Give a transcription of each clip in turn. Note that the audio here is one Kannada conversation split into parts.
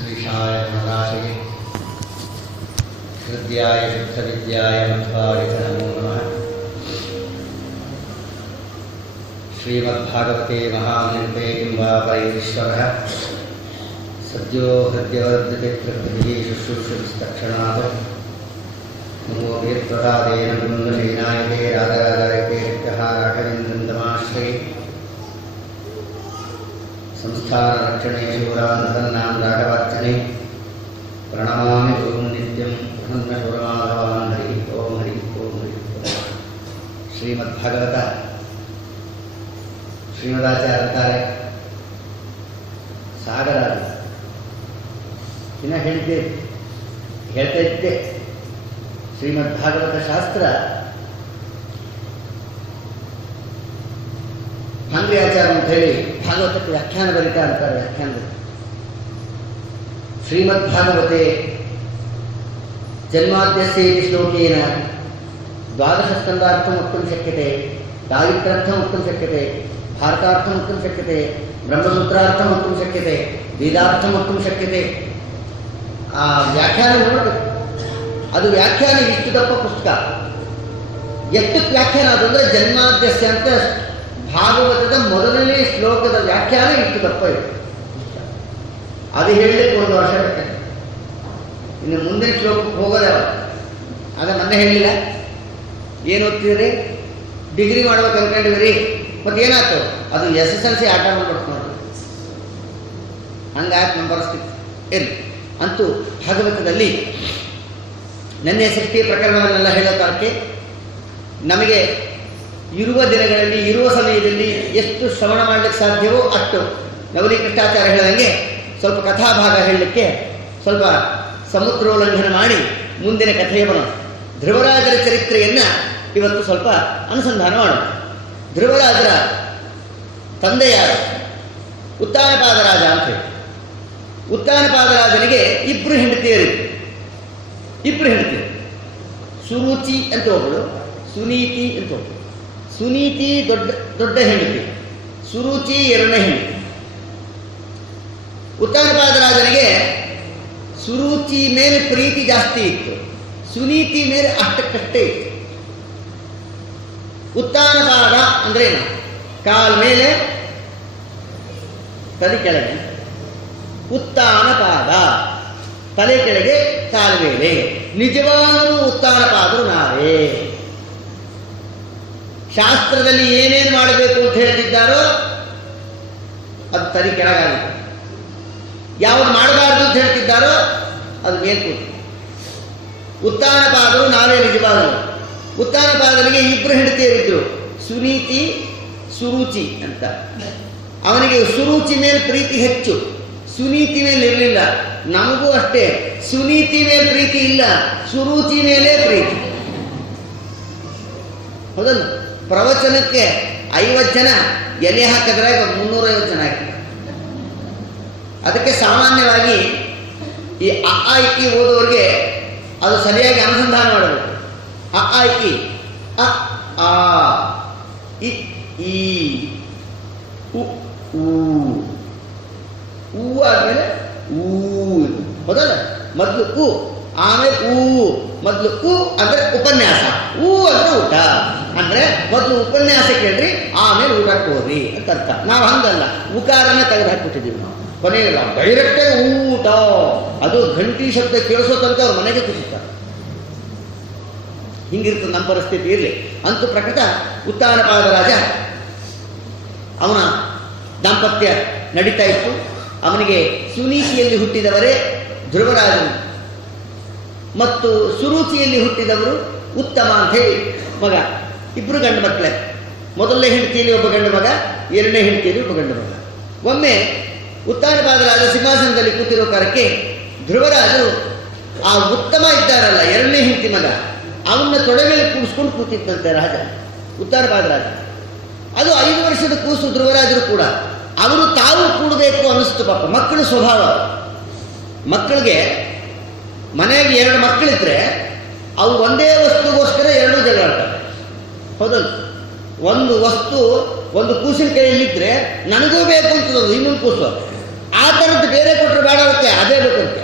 श्रीशाय नराशये हृद्याय शुद्धविद्याय मध्वाय च नमो नमः। श्रीमद्भागवते महामन्त्रे किं वा परैरीश्वरः सद्यो हृद्यवर्धते प्रकृतिः शुश्रूषुस्तक्षणात् नमो वेत्प्रसादेन ब्रह्मलीनायते राधराधायते नित्यः राघवेन्द्रं तमाश्रये संस्थानरक्षणे शूरान्धन्नां राघवार्चने प्रणमामि गुरुं नित्यं प्रसन्नशूरमाधवान् हरिः ओं हरिः ओं हरिः ओं। ಶ್ರೀಮದ್ಭಾಗವತ ಶ್ರೀಮದಾಚಾರ್ಯರು ಸಾಗರ ಇನ್ನು ಹೇಳ್ತಾ ಇದ್ದೆ ಶ್ರೀಮದ್ಭಾಗವತ ಶಾಸ್ತ್ರ ಭಾಂಗ್ರಿ ಆಚಾರ್ಯ ಅಂತ ಹೇಳಿ ಭಾಗವತಕ್ಕೆ ವ್ಯಾಖ್ಯಾನ ಬರೀತಾ ಅಂತಾರೆ. ವ್ಯಾಖ್ಯಾನದಲ್ಲಿ ಶ್ರೀಮದ್ಭಾಗವತೆ ಜನ್ಮಾದ್ಯಸ್ಯ ಶ್ಲೋಕೇನ ದ್ವಾದಶ ಸ್ಕಂದಾರ್ಥಂ ವಕ್ತುಂ ಶಕ್ಯತೆ, ದಾರಿದ್ರ್ಯರ್ಥಂ ವಕ್ತುಂ ಶಕ್ಯತೆ, ಭಾರತಾರ್ಥಂ ವಕ್ತುಂ ಶಕ್ಯತೆ, ಬ್ರಹ್ಮಸೂತ್ರಾರ್ಥಂ ವಕ್ತುಂ ಶಕ್ಯತೆ, ವೇದಾರ್ಥಂ ವಕ್ತುಂ ಶಕ್ಯತೆ. ಆ ವ್ಯಾಖ್ಯಾನ ನೋಡಬೇಕು. ಅದು ವ್ಯಾಖ್ಯಾನ ಇಷ್ಟು ದಪ್ಪ ಪುಸ್ತಕ. ಎಷ್ಟಕ್ಕೆ ವ್ಯಾಖ್ಯಾನ ಅದು ಅಂದರೆ ಜನ್ಮಾದ್ಯಸ್ಯ ಅಂತ ಭಾಗವತದ ಮೊದಲನೇ ಶ್ಲೋಕದ ವ್ಯಾಖ್ಯಾನ ಇಷ್ಟು ದಪ್ಪ ಇದೆ. ಅದು ಹೇಳಲಿಕ್ಕೆ ಒಂದು ವರ್ಷ ಬೇಕಾಗ್ತದೆ. ಇನ್ನು ಮುಂದಿನ ಶ್ಲೋಕಕ್ಕೆ ಹೋಗೋದು ಯಾವಾಗ? ಆಗ ಮೊನ್ನೆ ಹೇಳಿಲ್ಲ. ಏನು ಓದ್ತಿದ್ರಿ? ಡಿಗ್ರಿ ಮಾಡ್ಬೇಕು ಅನ್ಕೊಂಡಿದ್ರಿ, ಮತ್ತು ಏನಾಯ್ತು? ಅದು SSLC ಆಟ ಮಾಡ್ಬಿಟ್ಟು ನೋಡಿ. ಹಂಗಾಯ್ತು ನಮ್ಮ ಪರಿಸ್ಥಿತಿ. ಇರಲಿ, ಅಂತೂ ಭಾಗವತದಲ್ಲಿ ನೆನ್ನೆ ಸೃಷ್ಟಿಯ ಪ್ರಕರಣವನ್ನೆಲ್ಲ ಹೇಳೋ ಕಾಲಕ್ಕೆ ನಮಗೆ ಇರುವ ದಿನಗಳಲ್ಲಿ ಇರುವ ಸಮಯದಲ್ಲಿ ಎಷ್ಟು ಶ್ರವಣ ಮಾಡಲಿಕ್ಕೆ ಸಾಧ್ಯವೋ ಅಷ್ಟು ನವಲಿ ಕೃಷ್ಣಾಚಾರ್ಯ ಹೇಳಿದಂಗೆ ಸ್ವಲ್ಪ ಕಥಾಭಾಗ ಹೇಳಲಿಕ್ಕೆ ಸ್ವಲ್ಪ ಸಮುದ್ರೋಲ್ಲಂಘನ ಮಾಡಿ ಮುಂದಿನ ಕಥೆಯ ಬರೋಣ. ಧ್ರುವರಾಜರ ಚರಿತ್ರೆಯನ್ನು ಇವತ್ತು ಸ್ವಲ್ಪ ಅನುಸಂಧಾನ ಮಾಡೋಣ. ಧ್ರುವರಾಜರ ತಂದೆ ಯಾರು? ಉತ್ತಾನಪಾದರಾಜ ಅಂತ ಹೇಳಿ. ಉತ್ತಾನಪಾದರಾಜನಿಗೆ ಇಬ್ಬರು ಹೆಂಡತಿಯರಿದ್ರು. ಸುರುಚಿ ಅಂತ ಒಬ್ಬಳು, ಸುನೀತಿ ಅಂತ ಒಬ್ಬಳು. ಸುನೀತಿ ದೊಡ್ಡ ಹೆಂಡತಿ, ಸುರುಚಿ ಎರಡನೇ ಹೆಂಡತಿ. ಉತ್ತಾನಪಾದರಾಜನಿಗೆ ಸುರುಚಿ ಮೇಲೆ ಪ್ರೀತಿ ಜಾಸ್ತಿ ಇತ್ತು, ಸುನೀತಿ ಮೇಲೆ ಅಷ್ಟಕ್ಕಷ್ಟೇ ಇತ್ತು. ಉತ್ತಾನಪಾದ ಅಂದ್ರೆ ಏನು? ಕಾಲ ಮೇಲೆ ತಲೆ ಕೆಳಗೆ. ಉತ್ತಾನಪಾದ ತಲೆ ಕೆಳಗೆ ಕಾಲ ಮೇಲೆ. ನಿಜವಾದರೂ ಉತ್ತಾನಪಾದರು ನಾವೇ. ಶಾಸ್ತ್ರದಲ್ಲಿ ಏನೇನು ಮಾಡಬೇಕು ಅಂತ ಹೇಳ್ತಿದ್ದಾರೋ ಅದು ತಲೆ ಕೆಳಗಾಗುತ್ತೆ. ಯಾವುದು ಮಾಡಬಾರ್ದು ಅಂತ ಹೇಳ್ತಿದ್ದಾರೋ ಅದು ಮೇಲ್ಕೂತು. ಉತ್ತಾನಪಾದರು ನಾವೇ ನಿಜವಾದರು. ಉತ್ತಾನಪಾದನಿಗೆ ಇಬ್ಬರು ಹೆಂಡತಿಯರಿದ್ರು, ಸುನೀತಿ ಸುರುಚಿ ಅಂತ. ಅವನಿಗೆ ಸುರುಚಿ ಮೇಲೆ ಪ್ರೀತಿ ಹೆಚ್ಚು, ಸುನೀತಿ ಮೇಲೆ ಇರಲಿಲ್ಲ. ನಮಗೂ ಅಷ್ಟೇ, ಸುನೀತಿ ಮೇಲೆ ಪ್ರೀತಿ ಇಲ್ಲ, ಸುರುಚಿ ಮೇಲೆ ಪ್ರೀತಿ. ಹೌದಲ್ಲ? ಪ್ರವಚನಕ್ಕೆ 50 ಜನ ಎಲೆ ಹಾಕಿದ್ರೆ 350 ಜನ ಹಾಕಿ. ಅದಕ್ಕೆ ಸಾಮಾನ್ಯವಾಗಿ ಈ ಅ ಆ ಇ ಓದೋರಿಗೆ ಅದು ಸರಿಯಾಗಿ ಅನುಸಂಧಾನ ಮಾಡಬೇಕು. ಅ ಆ ಇ, ಅ ಆ ಇ ಈ, ಉ ಊ, ಊ ಆದ್ಮೇಲೆ ಊ. ಹೌದಲ್ಲ? ಮೊದಲು ಉ, ಆಮೇಲೆ ಊ. ಮೊದಲು ಉ ಅಂದ್ರೆ ಉಪನ್ಯಾಸ, ಊ ಅಂದ್ರೆ ಊಟ. ಅಂದ್ರೆ ಮೊದಲು ಉಪನ್ಯಾಸ ಕೇಳ್ರಿ, ಆಮೇಲೆ ಊಟಕ್ಕೆ ಹೋಗ್ರಿ ಅಂತ ಅರ್ಥ. ನಾವು ಹಂಗಲ್ಲ, ಉಕಾರನೇ ತೆಗೆದು ಹಾಕ್ಬಿಟ್ಟಿದ್ದೀವಿ ನಾವು. ಕೊನೆಯಲ್ಲ ಡೈರೆಕ್ಟೇ ಊಟ. ಅದು ಗಂಟಿ ಶಬ್ದ ಕೇಳಿಸೋ ತನಕ ಅವ್ರ ಮನೆಗೆ ಕೂತಿರ್ತಾರೆ. ಹಿಂಗಿರ್ತದೆ ನಮ್ಮ ಪರಿಸ್ಥಿತಿ. ಇರಲಿ, ಅಂತೂ ಪ್ರಕಟ ಉತ್ತಾನಪಾದರಾಜ ಅವನ ದಾಂಪತ್ಯ ನಡೀತಾ ಇತ್ತು. ಅವನಿಗೆ ಸುನೀತಿಯಲ್ಲಿ ಹುಟ್ಟಿದವರೇ ಧ್ರುವರಾಜನು ಮತ್ತು ಸುರುಚಿಯಲ್ಲಿ ಹುಟ್ಟಿದವರು ಉತ್ತಮ ಅಂತ ಹೇಳಿ ಮಗ. ಇಬ್ಬರು ಗಂಡು ಮಕ್ಕಳೇ. ಮೊದಲನೇ ಹೆಂಡತಿಯಲ್ಲಿ ಒಬ್ಬ ಗಂಡು ಮಗ, ಎರಡನೇ ಹೆಂಡತಿಯಲ್ಲಿ ಒಬ್ಬ ಗಂಡು ಮಗ. ಒಮ್ಮೆ ಉತ್ತಾನಪಾದರಾಜ ಸಿಂಹಾಸನದಲ್ಲಿ ಕೂತಿರೋ ಕಾಲಕ್ಕೆ ಧ್ರುವರಾಜು ಆ ಉತ್ತಮ ಇದ್ದಾರಲ್ಲ ಎರಡನೇ ಹೆಂಡತಿ ಮಗ, ಅವನ್ನ ತೊಡೆ ಮೇಲೆ ಕೂಡಿಸ್ಕೊಂಡು ಕೂತಿದ್ದಂತೆ ರಾಜ ಉತ್ತಾನಪಾದರಾಜ. ಅದು 5 ವರ್ಷದ ಕೂಸು ಧ್ರುವರಾಜರು ಕೂಡ. ಅವರು ತಾವು ಕೂಡಬೇಕು ಅನ್ನಿಸ್ತು ಪಾಪ. ಮಕ್ಕಳ ಸ್ವಭಾವ. ಮಕ್ಕಳಿಗೆ ಮನೆಗೆ 2 ಮಕ್ಕಳಿದ್ರೆ ಅವು ಒಂದೇ ವಸ್ತುಗೋಸ್ಕರ 2 ಜಗಳ ಆಡ್ತಾರೆ. ಹೌದಲ್ಲ? ಒಂದು ವಸ್ತು ಒಂದು ಕೂಸಿನ ಕೈಯಲ್ಲಿದ್ದರೆ ನನಗೂ ಬೇಕು ಅಂತದದು ಇನ್ನೊಂದು ಕೂಸು. ಆ ಥರದ್ದು ಬೇರೆ ಕೊಟ್ಟರೆ ಬೇಡಕ್ಕೆ ಅದೇ ಬೇಕಂತೆ.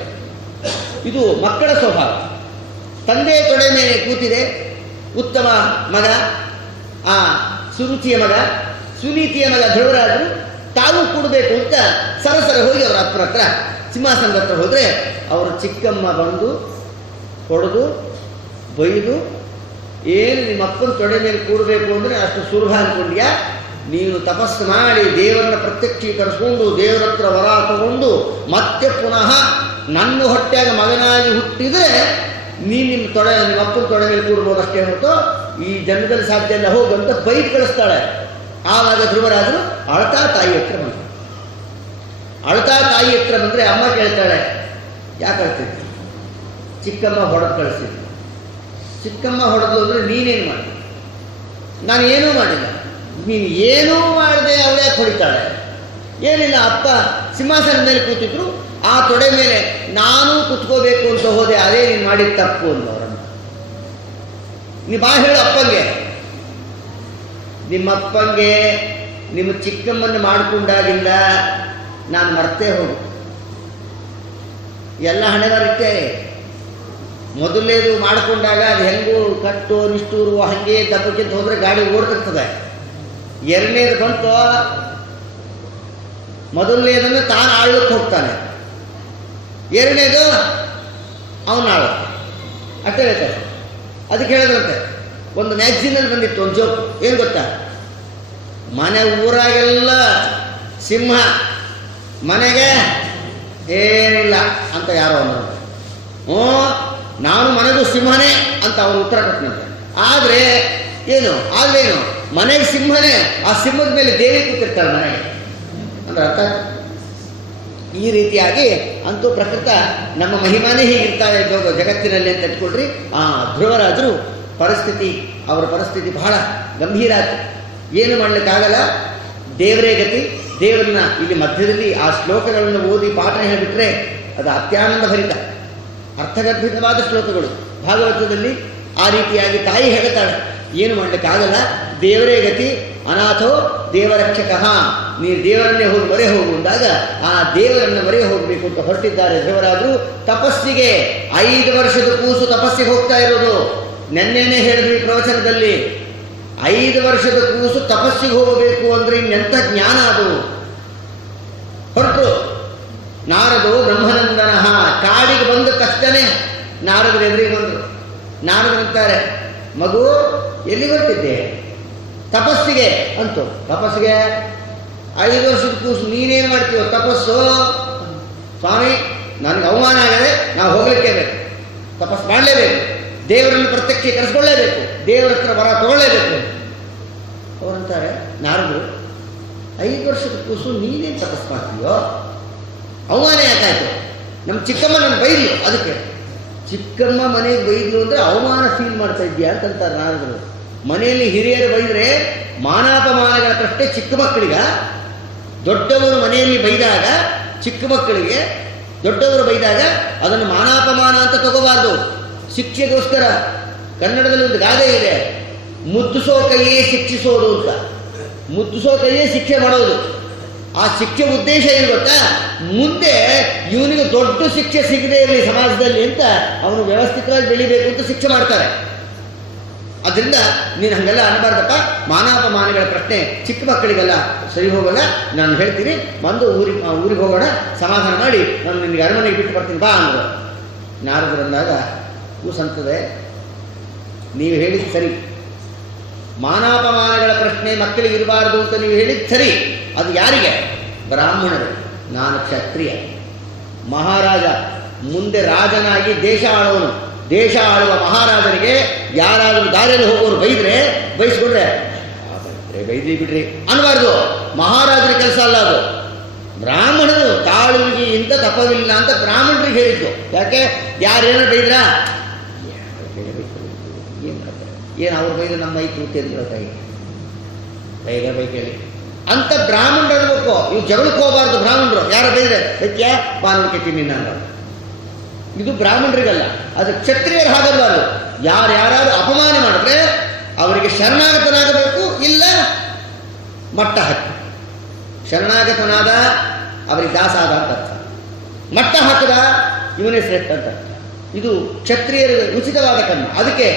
ಇದು ಮಕ್ಕಳ ಸ್ವಭಾವ. ತಂದೆ ತೊಡೆ ಮೇಲೆ ಕೂತಿದೆ ಉತ್ತಮ ಮಗ, ಆ ಸುರುಚಿಯ ಮಗ, ಸುನೀತಿಯ ಮಗ ಧ್ರುವರಾಜರು ತಾವು ಕೂಡಬೇಕು ಅಂತ ಸರಸರ ಹೋಗಿ ಅವರ ಅಪ್ಪರ ಹತ್ರ ಸಿಂಹಾಸನದ ಹತ್ರ ಹೋದರೆ ಅವರು ಚಿಕ್ಕಮ್ಮ ಬಂದು ಹೊಡೆದು ಬೈದು, ಏನು ನಿಮ್ಮ ಅಪ್ಪನ ತೊಡೆ ಮೇಲೆ ಕೂಡಬೇಕು ಅಂದರೆ ಅಷ್ಟು ಸುಲಭ ಅಂದ್ಕೊಂಡ್ಯಾ? ನೀನು ತಪಸ್ಸು ಮಾಡಿ ದೇವರನ್ನ ಪ್ರತ್ಯಕ್ಷೀಕರಿಸ್ಕೊಂಡು ದೇವರ ಹತ್ರ ವರ ತಗೊಂಡು ಮತ್ತೆ ಪುನಃ ನನ್ನ ಹೊಟ್ಟೆಯಾಗ ಮಗನಾಗಿ ಹುಟ್ಟಿದರೆ ನೀನು ನಿಮ್ಮ ಅಪ್ಪನ ತೊಡೆ ಮೇಲೆ ಕೂಡ್ಬೋದು ಅಷ್ಟೇ ಹೊರತು ಈ ಜನ್ಮದಲ್ಲಿ ಸಾಧ್ಯ ಇಲ್ಲ ಹೋಗಂತ ಬೈದು ಕಳಿಸ್ತಾಳೆ. ಆವಾಗ ಧ್ರುವರಾಜರು ಅಳ್ತಾ ತಾಯಿ ಹತ್ರ ಬಂದರು. ಅಳ್ತಾ ತಾಯಿ ಹತ್ರ ಬಂದರೆ ಅಮ್ಮ ಕೇಳ್ತಾಳೆ, ಯಾಕೆ ಅಳ್ತಿದ್ದೆ? ಚಿಕ್ಕಮ್ಮ ಹೊಡೆದು ಕಳಿಸಿದ್ರು. ಚಿಕ್ಕಮ್ಮ ಹೊಡೆದು ಅಂದರೆ ನೀನೇನು ಮಾಡಿ? ನಾನು ಏನೂ ಮಾಡಿಲ್ಲ. ನೀನು ಏನೂ ಮಾಡದೆ ಅವಳೇ ಹೊಡಿತಾಳೆ. ಏನಿಲ್ಲ, ಅಪ್ಪ ಸಿಂಹಾಸನದ ಮೇಲೆ ಕೂತಿದ್ರು, ಆ ತೊಡೆ ಮೇಲೆ ನಾನು ಕುತ್ಕೋಬೇಕು ಅಂತ ಹೋದೆ, ಅದೇ ನೀನು ಮಾಡಿದ ತಪ್ಪು ಅಂದು ಅವರನ್ನು. ನೀ ಬಾ ಹೇಳು ಅಪ್ಪಂಗೆ, ನಿಮ್ಮ ಅಪ್ಪಂಗೆ ನಿಮ್ಮ ಚಿಕ್ಕಮ್ಮನ್ನು ಮಾಡಿಕೊಂಡಾಗಿಂದ ನಾನು ಮರ್ತೇ ಹೋಗು. ಎಲ್ಲ ಹಣೆಬರುತ್ತೆ. ಮೊದಲನೇದು ಮಾಡಿಕೊಂಡಾಗ ಅದು ಹೆಂಗೂ ಕಟ್ಟು ನಿಷ್ಠೂರು ಹಾಗೆ ದಪ್ಪಕ್ಕಿಂತ ಹೋದರೆ ಗಾಡಿ ಓಡ್ತಿರ್ತದೆ. ಎರಡನೇದು ಬಂತು, ಮೊದಲನೇದನ್ನು ತಾನು ಆಳ್ಲಿಕ್ಕೆ ಹೋಗ್ತಾನೆ, ಎರಡನೇದು ಅವನು ಆಳುತ್ತೆ. ಅಷ್ಟೇ ಬೇಕಾದ್ರೆ ಅದಕ್ಕೆ ಹೇಳಿದ್ರಂತೆ, ಒಂದು ಮ್ಯಾಗ್ಝಿನಲ್ಲಿ ಬಂದಿತ್ತು ಒಂದು ಜೋಕ್. ಏನು ಗೊತ್ತಾ? ಮನೆ ಊರಾಗೆಲ್ಲ ಸಿಂಹ, ಮನೆಗೆ ಏನಿಲ್ಲ ಅಂತ ಯಾರೋ ಅಂದರು. ನಾನು ಮನೆಗೂ ಸಿಂಹನೇ ಅಂತ ಅವನು ಉತ್ತರ ಕೊಟ್ಟನಂತೆ. ಆದರೆ ಏನು ಆಗ್ಲೇನು, ಮನೆಗೆ ಸಿಂಹನೇ, ಆ ಸಿಂಹದ ಮೇಲೆ ದೇವಿ ಕೂತಿರ್ತಾಳೆ ಮನೆಗೆ ಅಂದ್ರೆ ಅರ್ಥ. ಈ ರೀತಿಯಾಗಿ ಅಂತೂ ಪ್ರಕೃತ ನಮ್ಮ ಮಹಿಮಾನೇ ಹೀಗಿರ್ತಾಳೆ ಜಗತ್ತಿನಲ್ಲಿ ಅಂತ ಇಟ್ಕೊಳ್ರಿ. ಆ ಧ್ರುವರಾಜರು ಅವರ ಪರಿಸ್ಥಿತಿ ಬಹಳ ಗಂಭೀರ ಆಯ್ತು. ಏನು ಮಾಡಲಿಕ್ಕಾಗಲ್ಲ, ದೇವರೇ ಗತಿ. ದೇವರನ್ನ ಇಲ್ಲಿ ಮಧ್ಯದಲ್ಲಿ ಆ ಶ್ಲೋಕಗಳನ್ನು ಓದಿ ಪಾಠ ಹೇಳಿಬಿಟ್ರೆ ಅದು ಅತ್ಯಾನಂದ ಭರಿತ ಅರ್ಥಗರ್ಭಿತವಾದ ಶ್ಲೋಕಗಳು ಭಾಗವತದಲ್ಲಿ. ಆ ರೀತಿಯಾಗಿ ತಾಯಿ ಹೇಳ್ತಾಳೆ, ಏನು ಮಾಡಲಿಕ್ಕಾಗಲ್ಲ, ದೇವರೇ ಗತಿ, ಅನಾಥೋ ದೇವರಕ್ಷಕ, ನೀರು ದೇವರನ್ನೇ ಹೋಗಿ ಮೊರೆ ಹೋಗು ಅಂದಾಗ ಆ ದೇವರನ್ನು ಮೊರೆ ಹೋಗಬೇಕು ಅಂತ ಹೊರಟಿದ್ದಾರೆ ಧ್ರುವರಾಜರು. ತಪಸ್ಸಿಗೆ 5 ವರ್ಷದ ಕೂಸು ತಪಸ್ಸಿಗೆ ಹೋಗ್ತಾ ಇರೋದು. ನೆನ್ನೆನೇ ಹೇಳಿದ್ವಿ ಪ್ರವಚನದಲ್ಲಿ, 5 ವರ್ಷದ ಕೂಸು ತಪಸ್ಸಿಗೆ ಹೋಗಬೇಕು ಅಂದ್ರೆ ಇನ್ನೆಂಥ ಜ್ಞಾನ ಅದು. ಹೊರಟು ನಾರದು ಬ್ರಹ್ಮನಂದನ ಕಾಡಿಗೆ ಬಂದ ತಕ್ಷಣ ನಾರದರು ಎದುರಿಗೆ ಬಂದರು. ನಾರದರಂತಾರೆ, ಮಗು ಎಲ್ಲಿ ಹೊರಟಿದ್ದೆ? ತಪಸ್ಸಿಗೆ ಅಂತು. ತಪಸ್ಸಿಗೆ 5 ವರ್ಷದ ಕೂಸು ನೀನೇನು ಮಾಡ್ತೀವೋ ತಪಸ್ಸು? ಸ್ವಾಮಿ, ನನಗೆ ಅವಮಾನ ಆಗದೆ, ನಾವು ಹೋಗ್ಲಿಕ್ಕೆ ಬೇಕು, ತಪಸ್ಸು ಮಾಡಲೇಬೇಕು, ದೇವರನ್ನು ಪ್ರತ್ಯಕ್ಷೀಕರಿಸ್ಕೊಳ್ಳೇಬೇಕು, ದೇವರ ಹತ್ರ ವರ ತಗೊಳ್ಳೇಬೇಕು. ಅವರಂತಾರೆ ನಾರದರು, 5 ವರ್ಷದ ಕೂಸು ನೀನೇನು ತಪಸ್ಸು ಮಾಡ್ತೀಯೋ? ಅವಮಾನ ಯಾಕಾಯ್ತು? ನಮ್ಮ ಚಿಕ್ಕಮ್ಮ ನನ್ನ ಬೈದ್ಲು, ಅದಕ್ಕೆ ಚಿಕ್ಕಮ್ಮ ಮನೆಗೆ ಬೈದ್ಲು ಅಂದರೆ ಅವಮಾನ ಫೀಲ್ ಮಾಡ್ತಾ ಇದ್ದೀಯಾ ಅಂತಂತಾರೆ ನಾರದರು. ಮನೆಯಲ್ಲಿ ಹಿರಿಯರು ಬೈದರೆ ಮಾನಾಪಮಾನಗಳ ಪ್ರಶ್ನೆ ಚಿಕ್ಕ ಮಕ್ಕಳಿಗ. ದೊಡ್ಡವರು ಮನೆಯಲ್ಲಿ ಬೈದಾಗ ಚಿಕ್ಕ ಮಕ್ಕಳಿಗೆ ದೊಡ್ಡವರು ಬೈದಾಗ ಅದನ್ನು ಮಾನಾಪಮಾನ ಅಂತ ತಗೋಬಾರ್ದು. ಶಿಕ್ಷೆಗೋಸ್ಕರ ಕನ್ನಡದಲ್ಲಿ ಒಂದು ಗಾದೆ ಇದೆ, ಮುದ್ದಿಸೋ ಕೈಯೇ ಶಿಕ್ಷಿಸೋದು ಅಂತ. ಮುದ್ದಿಸೋ ಕೈಯೇ ಶಿಕ್ಷೆ ಮಾಡೋದು. ಆ ಶಿಕ್ಷೆ ಉದ್ದೇಶ ಏನು ಗೊತ್ತಾ? ಮುಂದೆ ಇವನಿಗೆ ದೊಡ್ಡ ಶಿಕ್ಷೆ ಸಿಗದೇ ಇರಲಿ ಸಮಾಜದಲ್ಲಿ ಅಂತ ಅವನು ವ್ಯವಸ್ಥಿತವಾಗಿ ಬೆಳಿಬೇಕು ಅಂತ ಶಿಕ್ಷೆ ಮಾಡ್ತಾರೆ. ಅದರಿಂದ ನೀನು ಹಾಗೆಲ್ಲ ಅನ್ನಬಾರ್ದಪ್ಪ. ಮಾನಾಪಮಾನಗಳ ಪ್ರಶ್ನೆ ಚಿಕ್ಕ ಮಕ್ಕಳಿಗೆಲ್ಲ ಸರಿ ಹೋಗಲ್ಲ. ನಾನು ಹೇಳ್ತೀನಿ, ಬಂದು ಊರಿಗೆ ಹೋಗೋಣ, ಸಮಾಧಾನ ಮಾಡಿ ನಾನು ನಿನಗೆ ಅರಮನೆಗೆ ಬಿಟ್ಟು ಬರ್ತೀನಿ ಬಾ ಅಂದರು. ನಾರದರಂದಾಗ ಕೂಸಂತದೆ, ನೀವು ಹೇಳಿದ್ದು ಸರಿ, ಮಾನಾಪಮಾನಗಳ ಪ್ರಶ್ನೆ ಮಕ್ಕಳಿಗೆ ಇರಬಾರ್ದು ಅಂತ ನೀವು ಹೇಳಿದ್ದು ಸರಿ. ಅದು ಯಾರಿಗೆ? ಬ್ರಾಹ್ಮಣರು. ನಾನು ಕ್ಷತ್ರಿಯ, ಮಹಾರಾಜ, ಮುಂದೆ ರಾಜನಾಗಿ ದೇಶ ಆಳುವನು. ದೇಶ ಆಳುವ ಮಹಾರಾಜನಿಗೆ ಯಾರಾದರೂ ದಾರಿಯಲ್ಲಿ ಹೋಗೋರು ಬೈಸ್ಕೊಂಡ್ರೆ ಬೈದ್ರಿ ಬಿಡ್ರಿ ಅನ್ನಬಾರ್ದು. ಮಹಾರಾಜರ ಕೆಲಸ ಅಲ್ಲ ಅದು. ಬ್ರಾಹ್ಮಣರು ತಾಳುವಿಗಿಂತ ತಪವಿಲ್ಲ ಅಂತ ಬ್ರಾಹ್ಮಣರಿಗೆ ಹೇಳಿದ್ದು. ಯಾಕೆ? ಯಾರೇನೋ ಬೈದ್ರಾ ಏನು ಅವ್ರು ಬೈದು ನಮ್ಮ ಮೈ ತೂತಿದ್ರು ಕೈ ಬೈಕೇಳಿ ಅಂತ ಬ್ರಾಹ್ಮಣರು ಅನ್ಬೇಕು. ಇವು ಜಗಳಕ್ಕೆ ಹೋಗಬಾರ್ದು ಬ್ರಾಹ್ಮಣರು. ಯಾರು ಬೈದ್ರೆ ಸತ್ಯ ಪಾಲನೆ ಕೆತ್ತೀನಿ ನಾನು. ಇದು ಬ್ರಾಹ್ಮಣರಿಗಲ್ಲ, ಅದು ಕ್ಷತ್ರಿಯರು ಹಾಗಲ್ಬಾರ್ದು. ಯಾರ್ಯಾರು ಅಪಮಾನ ಮಾಡಿದ್ರೆ ಅವರಿಗೆ ಶರಣಾಗತನಾಗಬೇಕು, ಇಲ್ಲ ಮಟ್ಟ ಹಾಕಿ. ಶರಣಾಗತನಾದ ಅವರಿಗೆ ದಾಸ ಆದ ಅಂತ ಅರ್ಥ. ಮಟ್ಟ ಹಾಕಿದ ಇವನೇ ಶ್ರೇಷ್ಠ ಅಂತ ಅರ್ಥ. ಇದು ಕ್ಷತ್ರಿಯರ ಉಚಿತವಾದ ಕರ್ಮ. ಅದಕ್ಕೆ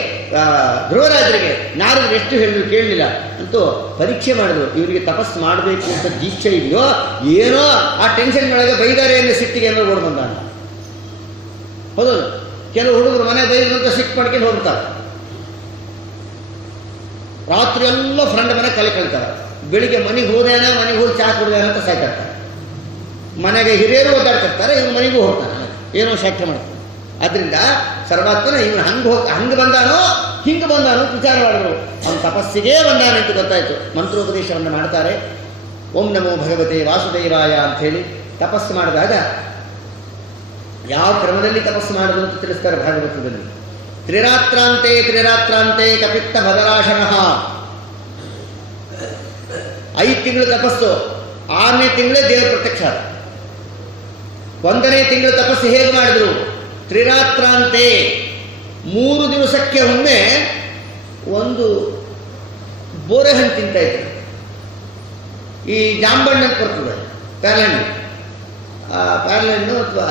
ಧ್ರುವರಾಜರಿಗೆ ನಾರದರು ಎಷ್ಟು ಹೇಳಿದ್ರು ಕೇಳಲಿಲ್ಲ ಅಂತೂ ಪರೀಕ್ಷೆ ಮಾಡಿದ್ರು. ಇವರಿಗೆ ತಪಸ್ಸು ಮಾಡಬೇಕು ಅಂತ ದೀಕ್ಷೆ ಇದೆಯೋ ಏನೋ ಆ ಟೆನ್ಷನ್ ಒಳಗೆ ಬೈದಾರೆ ಅನ್ನೋ ಸಿಟ್ಟಿಗೆ ಏನೋ ಓಡ್ ಬಂದ ಅಂತ. ಹೌದು, ಕೆಲವು ಹುಡುಗರು ಮನೆ ಬೈದ್ರು ಅಂತ ಸಿಟ್ಟು ಮಾಡ್ಕೊಂಡು ಹೋಗ್ತಾರೆ. ರಾತ್ರಿ ಎಲ್ಲ ಫ್ರೆಂಡ್ ಮನೆ ಕಲಿಕಳ್ತಾರೆ. ಬೆಳಿಗ್ಗೆ ಮನೆಗೆ ಹೋದೇನ, ಮನೆಗೆ ಹೋಗಿ ಚಹಾ ಕುಡ್ದೇನ ಅಂತ ಸಾಯ್ತಾರೆ. ಮನೆಗೆ ಹಿರಿಯರು ಓದಾಡ್ತಿರ್ತಾರೆ, ಇವ್ನು ಮನೆಗೂ ಹೋಗ್ತಾನೆ, ಏನೋ ಶಾಟ್ರೆ ಮಾಡ್ತಾನೆ. ಅದರಿಂದ ಸರ್ವಾತ್ಮನ ಇವನು ಹಂಗೆ ಬಂದಾನೋ ಹಿಂಗೆ ಬಂದಾನೋ ವಿಚಾರ ಮಾಡಿದ್ರು. ಅವನು ತಪಸ್ಸಿಗೇ ಬಂದಾನೆ ಅಂತ ಗೊತ್ತಾಯಿತು. ಮಂತ್ರೋಪದೇಶವನ್ನು ಮಾಡ್ತಾರೆ. ಓಂ ನಮೋ ಭಗವತೆ ವಾಸುದೇವಾಯ ಅಂಥೇಳಿ ತಪಸ್ಸು ಮಾಡಿದಾಗ ಯಾವ ಕ್ರಮದಲ್ಲಿ ತಪಸ್ಸು ಮಾಡೋದು ಅಂತ ತಿಳಿಸ್ತಾರೆ ಭಾಗವತದಲ್ಲಿ. ತ್ರಿರಾತ್ರಾಂತೆ ತ್ರಿರಾತ್ರಾಂತೆ ಕಪಿತ್ತ ಭದರಾಶನಃ. 5 ತಿಂಗಳು ತಪಸ್ಸು, 6ನೇ ತಿಂಗಳೇ ದೇವರ ಪ್ರತ್ಯಕ್ಷ. 1ನೇ ತಿಂಗಳು ತಪಸ್ಸು ಹೇಗೆ ಮಾಡಿದ್ರು? ತ್ರಿರಾತ್ರಾಂತೆ, 3 ದಿವಸಕ್ಕೆ ಒಮ್ಮೆ ಒಂದು ಬೋರೆಹಣ್ಣು ತಿಂತ ಇದ್ರು. ಈ ಜಾಂಬಣ್ಣು ಅಂತ ಬರ್ತದೆ, ಪ್ಯಾರ್ಲೆಹಣ್ಣು, ಪ್ಯಾರ್ಲೆಹಣ್ಣು ಅಥವಾ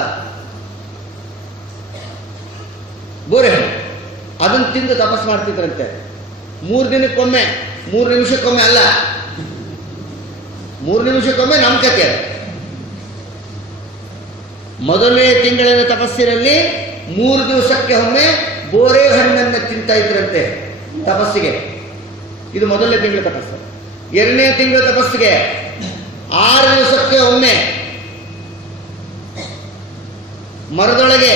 ಬೋರೆಹಣ್ಣು, ಅದನ್ನು ತಿಂದು ತಪಸ್ಸು ಮಾಡ್ತಿದ್ರಂತೆ. 3 ದಿನಕ್ಕೊಮ್ಮೆ, 3 ನಿಮಿಷಕ್ಕೊಮ್ಮೆ ಅಲ್ಲ, 3 ನಿಮಿಷಕ್ಕೊಮ್ಮೆ ನಮ್ಮ ಕತೆ. ಮೊದಲನೇ ತಿಂಗಳಿನ ತಪಸ್ಸಿನಲ್ಲಿ 3 ದಿವಸಕ್ಕೆ ಒಮ್ಮೆ ಬೋರೆ ಹಣ್ಣನ್ನು ತಿಂತಾ ಇದ್ರಂತೆ ತಪಸ್ಸಿಗೆ. ಇದು ಮೊದಲನೇ ತಿಂಗಳ ತಪಸ್ಸು. 2ನೇ ತಿಂಗಳ ತಪಸ್ಸಿಗೆ 6 ದಿವಸಕ್ಕೆ ಒಮ್ಮೆ ಮರದೊಳಗೆ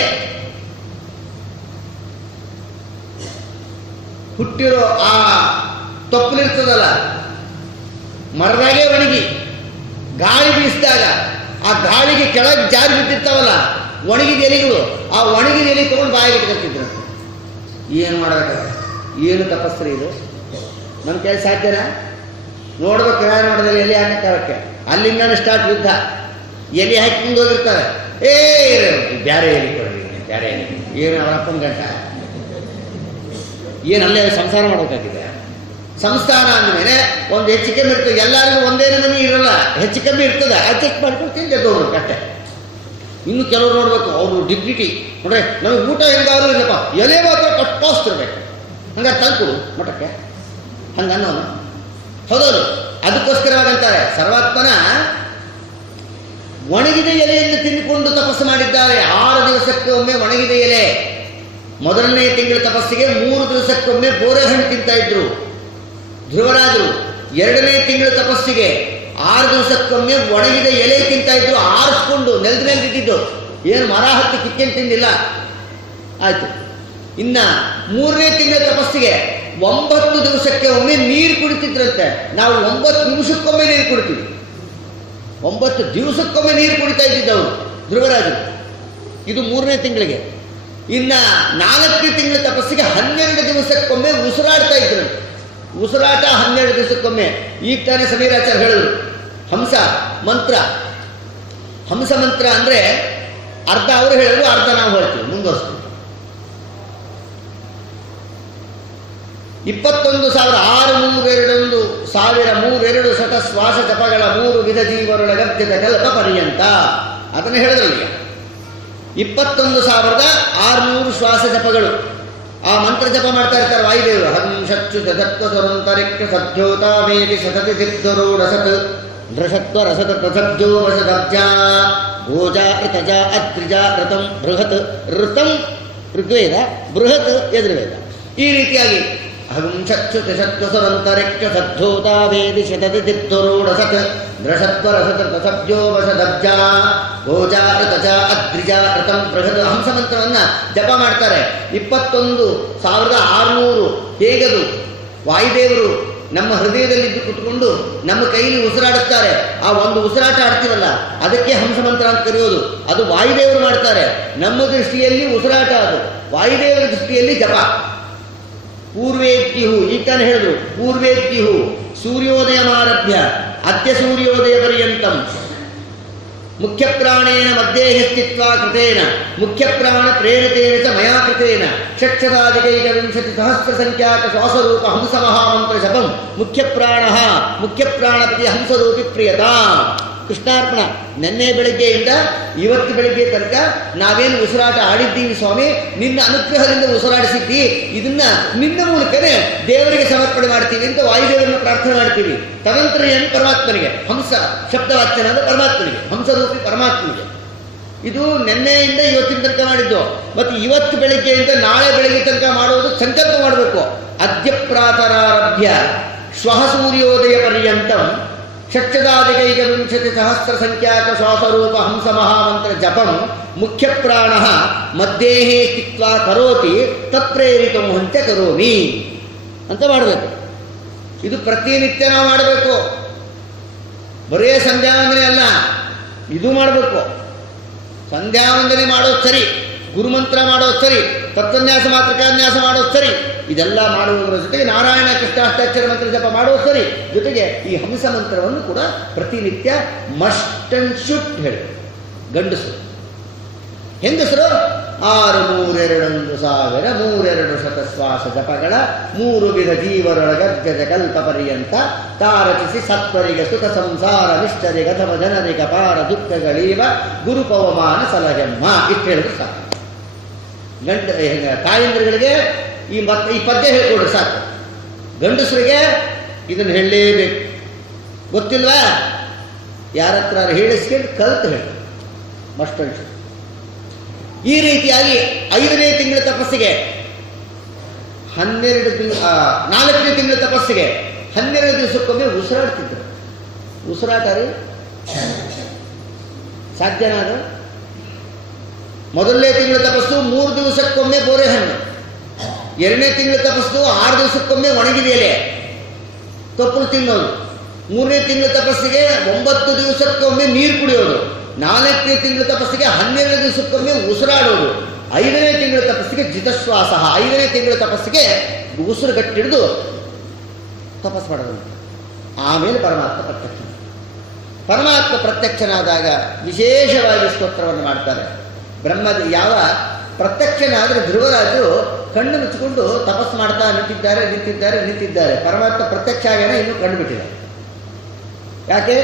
ಹುಟ್ಟಿರೋ ಆ ತೊಪ್ಪಲಿರ್ತದಲ್ಲ, ಮರದಾಗೆ ಒಣಗಿ ಗಾಳಿ ಬೀಸಿದಾಗ ಆ ಗಾಳಿಗೆ ಕೆಳಗೆ ಜಾರಿ ಬಿಟ್ಟಿರ್ತಾವಲ್ಲ ಒಣಗಿದ ಎಲೆಗಳು, ಆ ಒಣಗಿದ ಎಲೆ ತಗೊಂಡು ಬಾಯಿಗೆ ಇಟ್ಕೊತಿದ್ರು. ಏನು ಮಾಡಬೇಕಾಗ? ಏನು ತಪಸ್ಸು ಇದು? ನಮ್ಮ ಕೈ ಸಾಧ್ಯನಾ? ನೋಡ್ಬೇಕು, ಯಾರು ನೋಡಿದ್ರೆ ಎಲೆ ಹಾಕಕ್ಕೆ ಅಲ್ಲಿಂದಾನು ಸ್ಟಾರ್ಟ್ ಯುದ್ಧ. ಎಲೆ ಹಾಕಿಕೊಂಡು ಹೋಗಿರ್ತಾರೆ. ಬ್ಯಾರೆ ಎಲೆ ಕೊಡ್ರಿ, ಬ್ಯಾರೆ ಎಲೆ. ಏನು ಅವರ ಅಪ್ಪನ ಗಂಟ ಏನು ಅಲ್ಲೇ ಸಂಸಾರ ಮಾಡಬೇಕಾಗಿದೆ. ಸಂಸ್ಥಾನ ಅಂದಮೇಲೆ ಒಂದು ಹೆಚ್ಚು ಕಮ್ಮಿ ಇರ್ತದೆ. ಎಲ್ಲರಿಗೂ ಒಂದೇ ನಮೂನೆ ಇರಲ್ಲ, ಹೆಚ್ಚು ಕಮ್ಮಿ ಇರ್ತದೆ. ಅಡ್ಜಸ್ಟ್ ಮಾಡ್ಕೊಂಡು ತಿಂದೆದ್ದವ್ರು ಅಷ್ಟೇ. ಇನ್ನು ಕೆಲವರು ನೋಡ್ಬೇಕು, ಅವರು ಡಿಗ್ನಿಟಿ ನೋಡ್ರೆ, ನಮಗೆ ಊಟ ಹೆಂಗಾದ್ರೂ ಇಲ್ಲಪ್ಪ, ಎಲೆ ಮಾತ್ರ ಕಟ್ಟಾಸ್ತಿರ್ಬೇಕು, ಹಂಗಾರೆ ತಂದ್ಕೊಡು ಮಠಕ್ಕೆ, ಹಂಗನ್ನೋನು. ಹೌದೌದು, ಅದಕ್ಕೋಸ್ಕರವಾದಂತಾರೆ ಸರ್ವಾತ್ಮನ ಒಣಗಿದ ಎಲೆಯನ್ನು ತಿಂದುಕೊಂಡು ತಪಸ್ಸು ಮಾಡಿದ್ದಾರೆ. 6 ದಿವಸಕ್ಕೆ ಒಮ್ಮೆ ಒಣಗಿದ ಎಲೆ. ಮೊದಲನೇ ತಿಂಗಳ ತಪಸ್ಸಿಗೆ 3 ದಿವಸಕ್ಕೊಮ್ಮೆ ಬೋರೆಹಣ್ಣು ತಿಂತಾ ಇದ್ರು ಧ್ರುವರಾಜರು. 2ನೇ ತಿಂಗಳ ತಪಸ್ಸಿಗೆ 6 ದಿವಸಕ್ಕೊಮ್ಮೆ ಒಣಗಿದ ಎಲೆ ತಿಂತಾ ಇದ್ರು, ಆರಿಸ್ಕೊಂಡು ನೆಲದ ಮೇಲೆ ಬಿದ್ದಿದ್ದು. ಏನು ಮರ ಹತ್ತಿ ಕಿತ್ಕೊಂಡು ತಿಂದಿಲ್ಲ. ಆಯ್ತು. ಇನ್ನ 3ನೇ ತಿಂಗಳ ತಪಸ್ಸಿಗೆ 9 ದಿವಸಕ್ಕೆ ಒಮ್ಮೆ ನೀರು ಕುಡಿತಿದ್ರಂತೆ. ನಾವು 9 ನಿಮಿಷಕ್ಕೊಮ್ಮೆ ನೀರು ಕುಡಿತೀವಿ. 9 ದಿವಸಕ್ಕೊಮ್ಮೆ ನೀರು ಕುಡಿತಾ ಇದ್ದಿದ್ದವರು ಧ್ರುವರಾಜರು. ಇದು 3ನೇ ತಿಂಗಳಿಗೆ. ಇನ್ನ 4ನೇ ತಿಂಗಳ ತಪಸ್ಸಿಗೆ 12 ದಿವಸಕ್ಕೊಮ್ಮೆ ಉಸಿರಾಡ್ತಾ ಇದ್ರಂತೆ. ಉಸಿರಾಟ 12 ದಿವಸಕ್ಕೊಮ್ಮೆ. ಈಗ ತಾನೇ ಸಮೀರಾಚಾರ್ಯ ಹೇಳಿದ್ರು ಹಂಸ ಮಂತ್ರ. ಹಂಸ ಮಂತ್ರ ಅಂದರೆ ಅರ್ಧ ಅವರು ಹೇಳಿದ್ರು, ಅರ್ಧ ನಾವು ಹೇಳ್ತೀವಿ, ಮುಂದುವರಿಸ್ತೀವಿ. 21,632 ಶತ ಶ್ವಾಸ ಜಪಗಳ 3 ವಿಧ ಜೀವರೊಳಗದ್ಯದ ಕಲ್ಪ ಪರ್ಯಂತ ಅದನ್ನು ಹೇಳಿದ್ರಲ್ಲ. 21,600 ಶ್ವಾಸ ಜಪಗಳು. ಆ ಮಂತ್ರ ಜಪ ಮಾಡ್ತಾ ಇರ್ತಾರೆ ವಾಯುದೇವರು. ಹಂಶಚ್ಚು ಜಗತ್ವ ಸ್ವರಂತರಿಕ್ಷ ಸದ್ಯೋತ ವೇದಿ ಸತತಿ ಸಿದ್ಧರೂಢಸತ್ ಧೃಷತ್ವ ರಸತ ಪ್ರಸಬ್ಜೋ ವಸದಬ್ಜ ಭೋಜಾ ಋತಜ ಅತ್ರಿಜ ಋತಂ ಬೃಹತ್. ಋತಂ ಋಗ್ವೇದ, ಬೃಹತ್ ಯಜುರ್ವೇದ. ಈ ರೀತಿಯಾಗಿ ಹಂಶಚ್ಚು ತ್ರಿಷತ್ವ ಸ್ವರಂತರಿಕ್ಷ ಸದ್ಯೋತ ವೇದಿ ಸತತಿ ಸಿದ್ಧರೂಢಸತ್ ಧೃಷತ್ವ ರಸತ ಪ್ರಸಬ್ಜೋ ವಸದಬ್ಜ ಭೋಜಾ ಋತಜ ಅದ್ರಿಜ ಋತಂ ಬೃಹತ್. ಹಂಸ ಮಂತ್ರವನ್ನು ಜಪ ಮಾಡ್ತಾರೆ. 21,600. ಹೇಗದು? ವಾಯುದೇವರು ನಮ್ಮ ಹೃದಯದಲ್ಲಿದ್ದು ಕುತ್ಕೊಂಡು ನಮ್ಮ ಕೈಲಿ ಉಸಿರಾಡುತ್ತಾರೆ. ಆ ಒಂದು ಉಸಿರಾಟ ಆಡ್ತೀವಲ್ಲ, ಅದಕ್ಕೆ ಹಂಸ ಮಂತ್ರ ಅಂತ ಕರೆಯೋದು. ಅದು ವಾಯುದೇವರು ಮಾಡ್ತಾರೆ. ನಮ್ಮ ದೃಷ್ಟಿಯಲ್ಲಿ ಉಸಿರಾಟ, ಅದು ವಾಯುದೇವರ ದೃಷ್ಟಿಯಲ್ಲಿ ಜಪ. ಪೂರ್ವೇದ್ಯುಹು, ಈಗ ತಾನು ಹೇಳಿದ್ರು, ಪೂರ್ವೇದ್ಯುಹು ಸೂರ್ಯೋದಯಮಾರಭ್ಯ ಅದ್ಯ ಸೂರ್ಯೋದಯ ಪರ್ಯಂತಂ ಮುಖ್ಯ ಪ್ರಾಣೇನ ಮಧ್ಯೆ ಸ್ಥಿತ್ವಾ ಕೃತೇನ ಮುಖ್ಯ ಪ್ರಾಣ ಪ್ರೇರಿತೇನ ಚ ಮಯಾ ಕೃತೇನ ಷಟ್ಶತಾಧಿಕೈಕ ವಿಂಶತಿ ಸಹಸ್ರ ಸಂಖ್ಯಾಕ ಶ್ವಾಸರೂಪ ಹಂಸ ಮಹಾಮಂತ್ರ ಜಪಂ ಮುಖ್ಯ ಪ್ರಾಣಪತಿ ಹಂಸರೂಪಿ ಪ್ರಿಯತಾ. ಕೃಷ್ಣಾರ್ಪಣ. ನಿನ್ನೆ ಬೆಳಗ್ಗೆಯಿಂದ ಇವತ್ತು ಬೆಳಗ್ಗೆ ತನಕ ನಾವೇನು ಉಸಿರಾಟ ಆಡಿದ್ದೀವಿ ಸ್ವಾಮಿ, ನಿನ್ನ ಅನುಗ್ರಹದಿಂದ ಉಸಿರಾಡಿಸಿದ್ದಿ, ಇದನ್ನ ನಿನ್ನ ಮೂಲಕನೇ ದೇವರಿಗೆ ಸಮರ್ಪಣೆ ಮಾಡ್ತೀವಿ ಅಂತ ವಾಯುದೇವರನ್ನು ಪ್ರಾರ್ಥನೆ ಮಾಡ್ತೀವಿ. ತದಂತರ ಏನು ಪರಮಾತ್ಮನಿಗೆ, ಹಂಸ ಶಬ್ದವಾಚ್ಯನಾದ ಪರಮಾತ್ಮನಿಗೆ, ಹಂಸರೂಪಿ ಪರಮಾತ್ಮನಿಗೆ. ಇದು ನಿನ್ನೆಯಿಂದ ಇವತ್ತಿನ ತನಕ ಮಾಡಿದ್ದು. ಮತ್ತು ಇವತ್ತು ಬೆಳಗ್ಗೆಯಿಂದ ನಾಳೆ ಬೆಳಗ್ಗೆ ತನಕ ಮಾಡುವುದು ಸಂಕಲ್ಪ ಮಾಡಬೇಕು. ಅದ್ಯ ಪ್ರಾತರಾರಭ್ಯ ಶ್ವಃ ಸೂರ್ಯೋದಯ ಪರ್ಯಂತಂ ಷಟ್ಶತಾಧಿಕೈಕ ವಿಂಶತಿ ಸಹಸ್ರ ಸಂಖ್ಯಾಕ ಶ್ವಾಸರೂಪ ಹಂಸ ಮಹಾಮಂತ್ರ ಜಪಂ ಮುಖ್ಯ ಪ್ರಾಣ ಮಧ್ಯೇಹೇ ಸ್ಥಿತ್ವಾ ಕರೋತಿ ತತ್ಪ್ರೇರಿತ ಹಂತ್ಯ ಕರೋಮಿ ಅಂತ ಮಾಡಬೇಕು. ಇದು ಪ್ರತಿನಿತ್ಯ ನಾವು ಮಾಡಬೇಕು. ಬರೇ ಸಂಧ್ಯಾವಂದನೆ ಅಲ್ಲ, ಇದು ಮಾಡಬೇಕು. ಸಂಧ್ಯಾವಂದನೆ ಮಾಡೋದು ಸರಿ, ಗುರುಮಂತ್ರ ಮಾಡೋದು ಸರಿ, ತತ್ವನ್ಯಾಸ ಮಾತೃಕಾನ್ಯಾಸ ಮಾಡೋದು ಸರಿ, ಇದೆಲ್ಲ ಮಾಡುವುದರ ಜೊತೆಗೆ ನಾರಾಯಣ ಕೃಷ್ಣಾಷ್ಟಾಕ್ಷರ ಮಂತ್ರ ಜಪ ಮಾಡೋದು ಸರಿ, ಜೊತೆಗೆ ಈ ಹಂಸ ಮಂತ್ರವನ್ನು ಕೂಡ ಪ್ರತಿನಿತ್ಯ ಮಸ್ಟ್ ಅಂಡ್ ಶುಡ್ ಹೇಳಿ. ಗಂಡಸರು, ಹೆಂಗಸರು 6321000 ಶ್ವಾಸ ಜಪಗಳ 3 ವಿಧ ಜೀವರೊಳಗರ್ಜ ಕಲ್ಪ ಪರ್ಯಂತ ತಾರಚಿಸಿ ಸತ್ವರಿಗೆ ಸುಖ ಸಂಸಾರ ನಿಷ್ಠರಿಗೆ ಅಥವಾ ಜನರಿಗೆ ಪಾರ ದುಃಖಗಳೀವ ಗುರುಪವಮಾನ ಸಲಹೆಮ್ಮ ಇಷ್ಟು ಹೇಳಿದ್ರೆ ಸಾಕು. ತಾಯಂದ್ರಗಳಿಗೆ ಈ ಪದ್ಯ ಹೇಳ್ಕೊಡ್ರಿ ಸಾಕು. ಗಂಡಸರಿಗೆ ಇದನ್ನು ಹೇಳಲೇಬೇಕು. ಗೊತ್ತಿಲ್ವಾ? ಯಾರ ಹತ್ರ ಹೇಳಿಸ್ಕೊಂಡು ಕಲ್ತು ಹೇಳಿ ಮಸ್ಟ್ ಅಂಡ್ ಶುಡ್. ಈ ರೀತಿಯಾಗಿ 5ನೇ ತಿಂಗಳ ತಪಸ್ಸಿಗೆ 4ನೇ ತಿಂಗಳ ತಪಸ್ಸಿಗೆ 12 ದಿವಸಕ್ಕೊಮ್ಮೆ ಉಸಿರಾಡ್ತಿದ್ರು. ಉಸಿರಾಟ ರೀ ಸಾಧ್ಯನಾದ. ಮೊದಲನೇ ತಿಂಗಳ ತಪಸ್ಸು 3 ದಿವಸಕ್ಕೊಮ್ಮೆ ಬೋರೆ ಹಣ್ಣು, 2ನೇ ತಿಂಗಳ ತಪಸ್ಸು 6 ದಿವಸಕ್ಕೊಮ್ಮೆ ಒಣಗಿದ ಎಲೆ ತೊಪ್ಪಲು ತಿನ್ನೋದು, 3ನೇ ತಿಂಗಳ ತಪಸ್ಸಿಗೆ 9 ದಿವಸಕ್ಕೊಮ್ಮೆ ನೀರು ಕುಡಿಯೋದು, 4ನೇ ತಿಂಗಳ ತಪಸ್ಸಿಗೆ 12 ದಿವಸಕ್ಕೊಮ್ಮೆ ಉಸಿರಾಡೋದು, 5ನೇ ತಿಂಗಳ ತಪಸ್ಸಿಗೆ ಜಿತಶ್ವಾಸ, 5ನೇ ತಿಂಗಳ ತಪಸ್ಸಿಗೆ ಉಸಿರು ಗಟ್ಟಿಡಿದು ತಪಸ್ಸು ಮಾಡೋದು. ಆಮೇಲೆ ಪರಮಾತ್ಮ ಪ್ರತ್ಯಕ್ಷನಾದಾಗ ವಿಶೇಷವಾಗಿ ಸ್ತೋತ್ರವನ್ನು ಮಾಡ್ತಾರೆ. ಯಾವ ಪ್ರತ್ಯಕ್ಷನಾದರೆ ಧ್ರುವರಾಜರು ಕಣ್ಣು ಮುಚ್ಚಿಕೊಂಡು ತಪಸ್ಸು ಮಾಡ್ತಾ ನಿಂತಿದ್ದಾರೆ. ಪರಮಾತ್ಮ ಪ್ರತ್ಯಕ್ಷ ಆಗ್ಯಾನ, ಇನ್ನೂ ಕಣ್ಣು ಬಿಟ್ಟಿದ್ದಾರೆ. ಯಾಕೆ?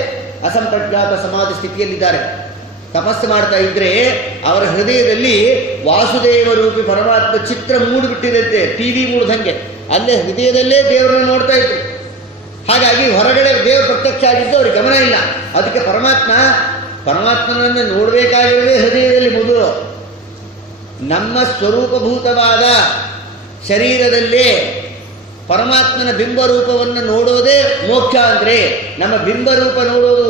ಅಸಂಪ್ರಜ್ಞಾತ ಸಮಾಧಿ ಸ್ಥಿತಿಯಲ್ಲಿದ್ದಾರೆ. ತಪಸ್ಸು ಮಾಡ್ತಾ ಇದ್ರೆ ಅವರ ಹೃದಯದಲ್ಲಿ ವಾಸುದೇವ ರೂಪಿ ಪರಮಾತ್ಮ ಚಿತ್ರ ಮೂಡಿಬಿಟ್ಟಿರುತ್ತೆ, ಟಿವಿ ಮೂಡ್ದಂಗೆ. ಅಲ್ಲೇ ಹೃದಯದಲ್ಲೇ ದೇವರನ್ನು ನೋಡ್ತಾ ಇದ್ರು. ಹಾಗಾಗಿ ಹೊರಗಡೆ ದೇವರು ಪ್ರತ್ಯಕ್ಷ ಆಗಿದ್ದು ಅವ್ರಿಗೆ ಗಮನ ಇಲ್ಲ. ಅದಕ್ಕೆ ಪರಮಾತ್ಮನನ್ನು ನೋಡಬೇಕಾಗಿರೋದೇ ಹೃದಯದಲ್ಲಿ ಮೊದಲು. ನಮ್ಮ ಸ್ವರೂಪಭೂತವಾದ ಶರೀರದಲ್ಲೇ ಪರಮಾತ್ಮನ ಬಿಂಬರೂಪವನ್ನು ನೋಡೋದೇ ಮೋಕ್ಷ. ಅಂದರೆ ನಮ್ಮ ಬಿಂಬರೂಪ ನೋಡೋದು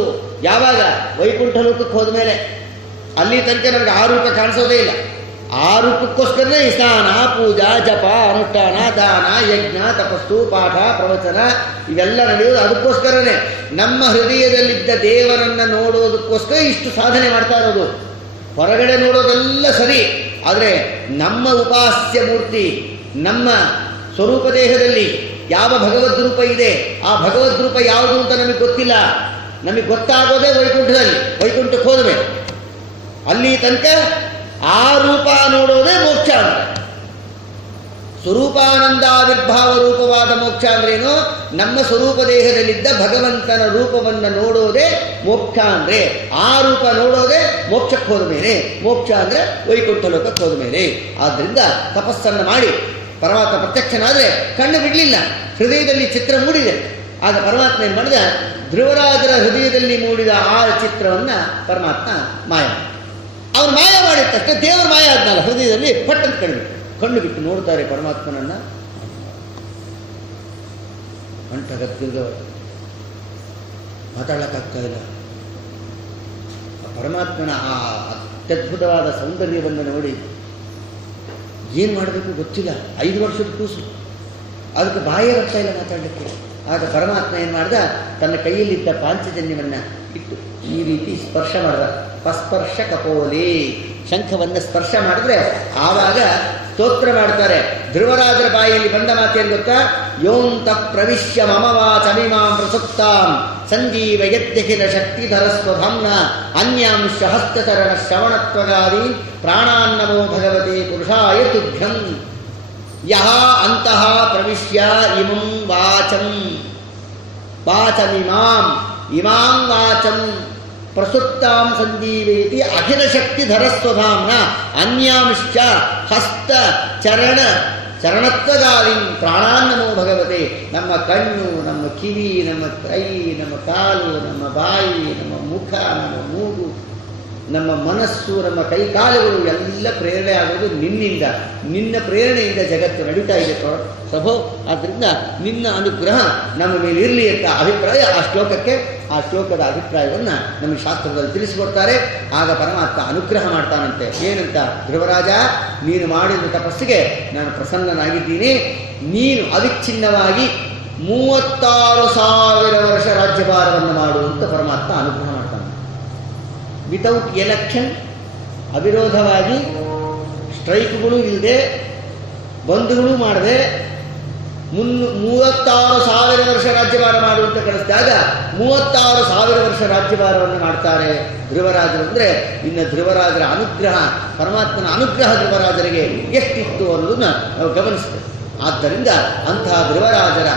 ಯಾವಾಗ? ವೈಕುಂಠ ಲೋಕಕ್ಕೆ ಹೋದ ಮೇಲೆ. ಅಲ್ಲಿ ತನಕ ನಮಗೆ ಆ ರೂಪ ಕಾಣಿಸೋದೇ ಇಲ್ಲ. ಆ ರೂಪಕ್ಕೋಸ್ಕರನೇ ಸ್ನಾನ, ಪೂಜಾ, ಜಪ, ಅನುಷ್ಠಾನ, ದಾನ, ಯಜ್ಞ, ತಪಸ್ಸು, ಪಾಠ, ಪ್ರವಚನ ಇವೆಲ್ಲ ನಡೆಯೋದು ಅದಕ್ಕೋಸ್ಕರನೇ. ನಮ್ಮ ಹೃದಯದಲ್ಲಿದ್ದ ದೇವರನ್ನು ನೋಡೋದಕ್ಕೋಸ್ಕರ ಇಷ್ಟು ಸಾಧನೆ ಮಾಡ್ತಾ ಇರೋದು. ಹೊರಗಡೆ ನೋಡೋದೆಲ್ಲ ಸರಿ, ಆದರೆ ನಮ್ಮ ಉಪಾಸ್ಯ ಮೂರ್ತಿ, ನಮ್ಮ ಸ್ವರೂಪ ದೇಹದಲ್ಲಿ ಯಾವ ಭಗವದ್ ರೂಪ ಇದೆ, ಆ ಭಗವದ್ ರೂಪ ಯಾವುದು ಅಂತ ನಮಗೆ ಗೊತ್ತಿಲ್ಲ. ನಮಗೆ ಗೊತ್ತಾಗೋದೇ ವೈಕುಂಠದಲ್ಲಿ. ವೈಕುಂಠಕ್ಕೆ ಹೋದಮೇಲೆ ಅಲ್ಲಿ ತನಕ ಆ ರೂಪ ನೋಡೋದೇ ಮೋಕ್ಷ ಅಂತ. ಸ್ವರೂಪಾನಂದಾವಿರ್ಭಾವ ರೂಪವಾದ ಮೋಕ್ಷ ಅಂದ್ರೇನು? ನಮ್ಮ ಸ್ವರೂಪ ದೇಹದಲ್ಲಿದ್ದ ಭಗವಂತನ ರೂಪವನ್ನು ನೋಡೋದೇ ಮೋಕ್ಷ. ಅಂದರೆ ಆ ರೂಪ ನೋಡೋದೇ ಮೋಕ್ಷಕ್ಕೆ ಹೋದ ಮೇಲೆ. ಮೋಕ್ಷ ಅಂದರೆ ವೈಕುಂಠ ಲೋಕಕ್ಕೆ ಹೋದ ಮೇಲೆ. ಆದ್ದರಿಂದ ತಪಸ್ಸನ್ನು ಮಾಡಿ ಪರಮಾತ್ಮ ಪ್ರತ್ಯಕ್ಷನಾದರೆ ಕಣ್ಣು ಬಿಡಲಿಲ್ಲ, ಹೃದಯದಲ್ಲಿ ಚಿತ್ರ ಮೂಡಿದೆ. ಆಗ ಪರಮಾತ್ಮ ಏನು ಮಾಡಿದ? ಧ್ರುವರಾಜರ ಹೃದಯದಲ್ಲಿ ಮೂಡಿದ ಆ ಚಿತ್ರವನ್ನು ಪರಮಾತ್ಮ ಮಾಯ. ಅವನು ಮಾಯ ಮಾಡಿದ ತಕ್ಷಣ ದೇವರು ಮಾಯ ಆದ್ನಲ್ಲ, ಹೃದಯದಲ್ಲಿ ಪಟ್ಟಂತ ಕಣ್ಣು ಬಿಟ್ಟು ನೋಡ್ತಾರೆ ಪರಮಾತ್ಮನನ್ನು. ಕಂಠಗತ್ತಿದ್ದವರು ಮಾತಾಡಲಿಕ್ಕಾಗ್ತಾ ಇಲ್ಲ. ಪರಮಾತ್ಮನ ಆ ಅತ್ಯದ್ಭುತವಾದ ಸೌಂದರ್ಯವನ್ನು ನೋಡಿ ಏನು ಮಾಡಬೇಕು ಗೊತ್ತಿಲ್ಲ. 5 ವರ್ಷದ ಕೂಸು, ಅದಕ್ಕೆ ಬಾಯೇ ಬರ್ತಾ ಇಲ್ಲ ಮಾತಾಡಲಿಕ್ಕೆ. ಆಗ ಪರಮಾತ್ಮ ಏನು ಮಾಡ್ದ? ತನ್ನ ಕೈಯಲ್ಲಿದ್ದ ಪಾಂಚಜನ್ಯವನ್ನು ಇಟ್ಟು ಈ ರೀತಿ ಸ್ಪರ್ಶ ಮಾಡಿದ. ಪಸ್ಪರ್ಶ ಕಪೋಲಿ, ಶಂಖವನ್ನು ಸ್ಪರ್ಶ ಮಾಡಿದ್ರೆ ಆವಾಗ ಸ್ತೋತ್ರ ಮಾಡ್ತಾರೆ. ಧ್ರುವರಾಜರ ಬಾಯಿಯಲ್ಲಿ ಬಂದ ಮಾತೇನು ಗೊತ್ತಾ? ಯೋಂತ ಪ್ರವಿಶ್ಯ ಮಮ ವಾಚಮಿಮಾಂ ಪ್ರಸುಪ್ತಾಂ ಸಂಜೀವ ಯದ್ಯಖಿಲ ಶಕ್ತಿಧರಸ್ವಧಾಮ್ನ ಅನ್ಯಾಂಶ ಹಸ್ತಚರಣ ಶ್ರವಣತ್ವಗಾದಿ ಪ್ರಾಣಾನ್ನಮೋ ಭಗವತೆ ಪುರುಷಾಯ ತುಭ್ಯಂ ಯಹ ಅಂತಃ ಪ್ರವಿಶ್ಯ ಇಮಂ ವಾಚಂ ವಾಚಮಿಮಾಂ ಇಮಾಂ ವಾಚಂ ಪ್ರಸುಪ್ತಾಂ ಸಂಜೀವಯತಿ ಅಖಿಲ ಶಕ್ತಿ ಧರಸ್ವಧಾಮ್ನ ಅನ್ಯಾಂಶ್ಚ ಹಸ್ತ ಚರಣತ್ವಗಾಲಿಂ ಪ್ರಾಣಾನ್ನಮೋ ಭಗವತೆ. ನಮ್ಮ ಕಣ್ಣು, ನಮ್ಮ ಕಿವಿ, ನಮ್ಮ ಕೈ, ನಮ್ಮ ಕಾಲು, ನಮ್ಮ ಬಾಯಿ, ನಮ್ಮ ಮುಖ, ನಮ್ಮ ಮೂಗು, ನಮ್ಮ ಮನಸ್ಸು, ನಮ್ಮ ಕೈ ಕಾಲುಗಳು ಎಲ್ಲ ಪ್ರೇರಣೆ ಆಗೋದು ನಿನ್ನಿಂದ. ನಿನ್ನ ಪ್ರೇರಣೆಯಿಂದ ಜಗತ್ತು ನಡೀತಾ ಇದೆ ಪ್ರಭೋ. ಆದ್ದರಿಂದ ನಿನ್ನ ಅನುಗ್ರಹ ನಮ್ಮ ಮೇಲೆ ಇರಲಿ ಅಂತ ಅಭಿಪ್ರಾಯ ಆ ಶ್ಲೋಕದ ಅಭಿಪ್ರಾಯವನ್ನು ನಮಗೆ ಶಾಸ್ತ್ರದಲ್ಲಿ ತಿಳಿಸಿಕೊಡ್ತಾರೆ. ಆಗ ಪರಮಾತ್ಮ ಅನುಗ್ರಹ ಮಾಡ್ತಾನಂತೆ. ಏನಂತ? ಧ್ರುವರಾಜ, ನೀನು ಮಾಡಿದ ತಪಸ್ಸಿಗೆ ನಾನು ಪ್ರಸನ್ನನಾಗಿದ್ದೀನಿ. ನೀನು ಅವಿಚ್ಛಿನ್ನವಾಗಿ 36,000 ವರ್ಷ ರಾಜ್ಯಭಾರವನ್ನು ಮಾಡು ಅಂತ ಪರಮಾತ್ಮ ಅನುಗ್ರಹ ಮಾಡ್ತಾನೆ. ವಿತೌಟ್ ಎಲೆಕ್ಷನ್, ಅವಿರೋಧವಾಗಿ, ಸ್ಟ್ರೈಕ್ಗಳು ಇಲ್ಲದೆ, ಬಂಧುಗಳು ಮಾಡದೆ 36,000 ವರ್ಷ ರಾಜ್ಯಭಾರ ಮಾಡು ಅಂತ ಕಳಿಸಿದಾಗ 36,000 ವರ್ಷ ರಾಜ್ಯಭಾರವನ್ನು ಮಾಡ್ತಾರೆ ಧ್ರುವರಾಜರು. ಅಂದರೆ ಇನ್ನು ಧ್ರುವರಾಜರ ಅನುಗ್ರಹ, ಪರಮಾತ್ಮನ ಅನುಗ್ರಹ ಧ್ರುವರಾಜರಿಗೆ ಎಷ್ಟಿತ್ತು ಅನ್ನೋದನ್ನ ನಾವು ಗಮನಿಸ್ತೇವೆ. ಆದ್ದರಿಂದ ಅಂತಹ ಧ್ರುವರಾಜರ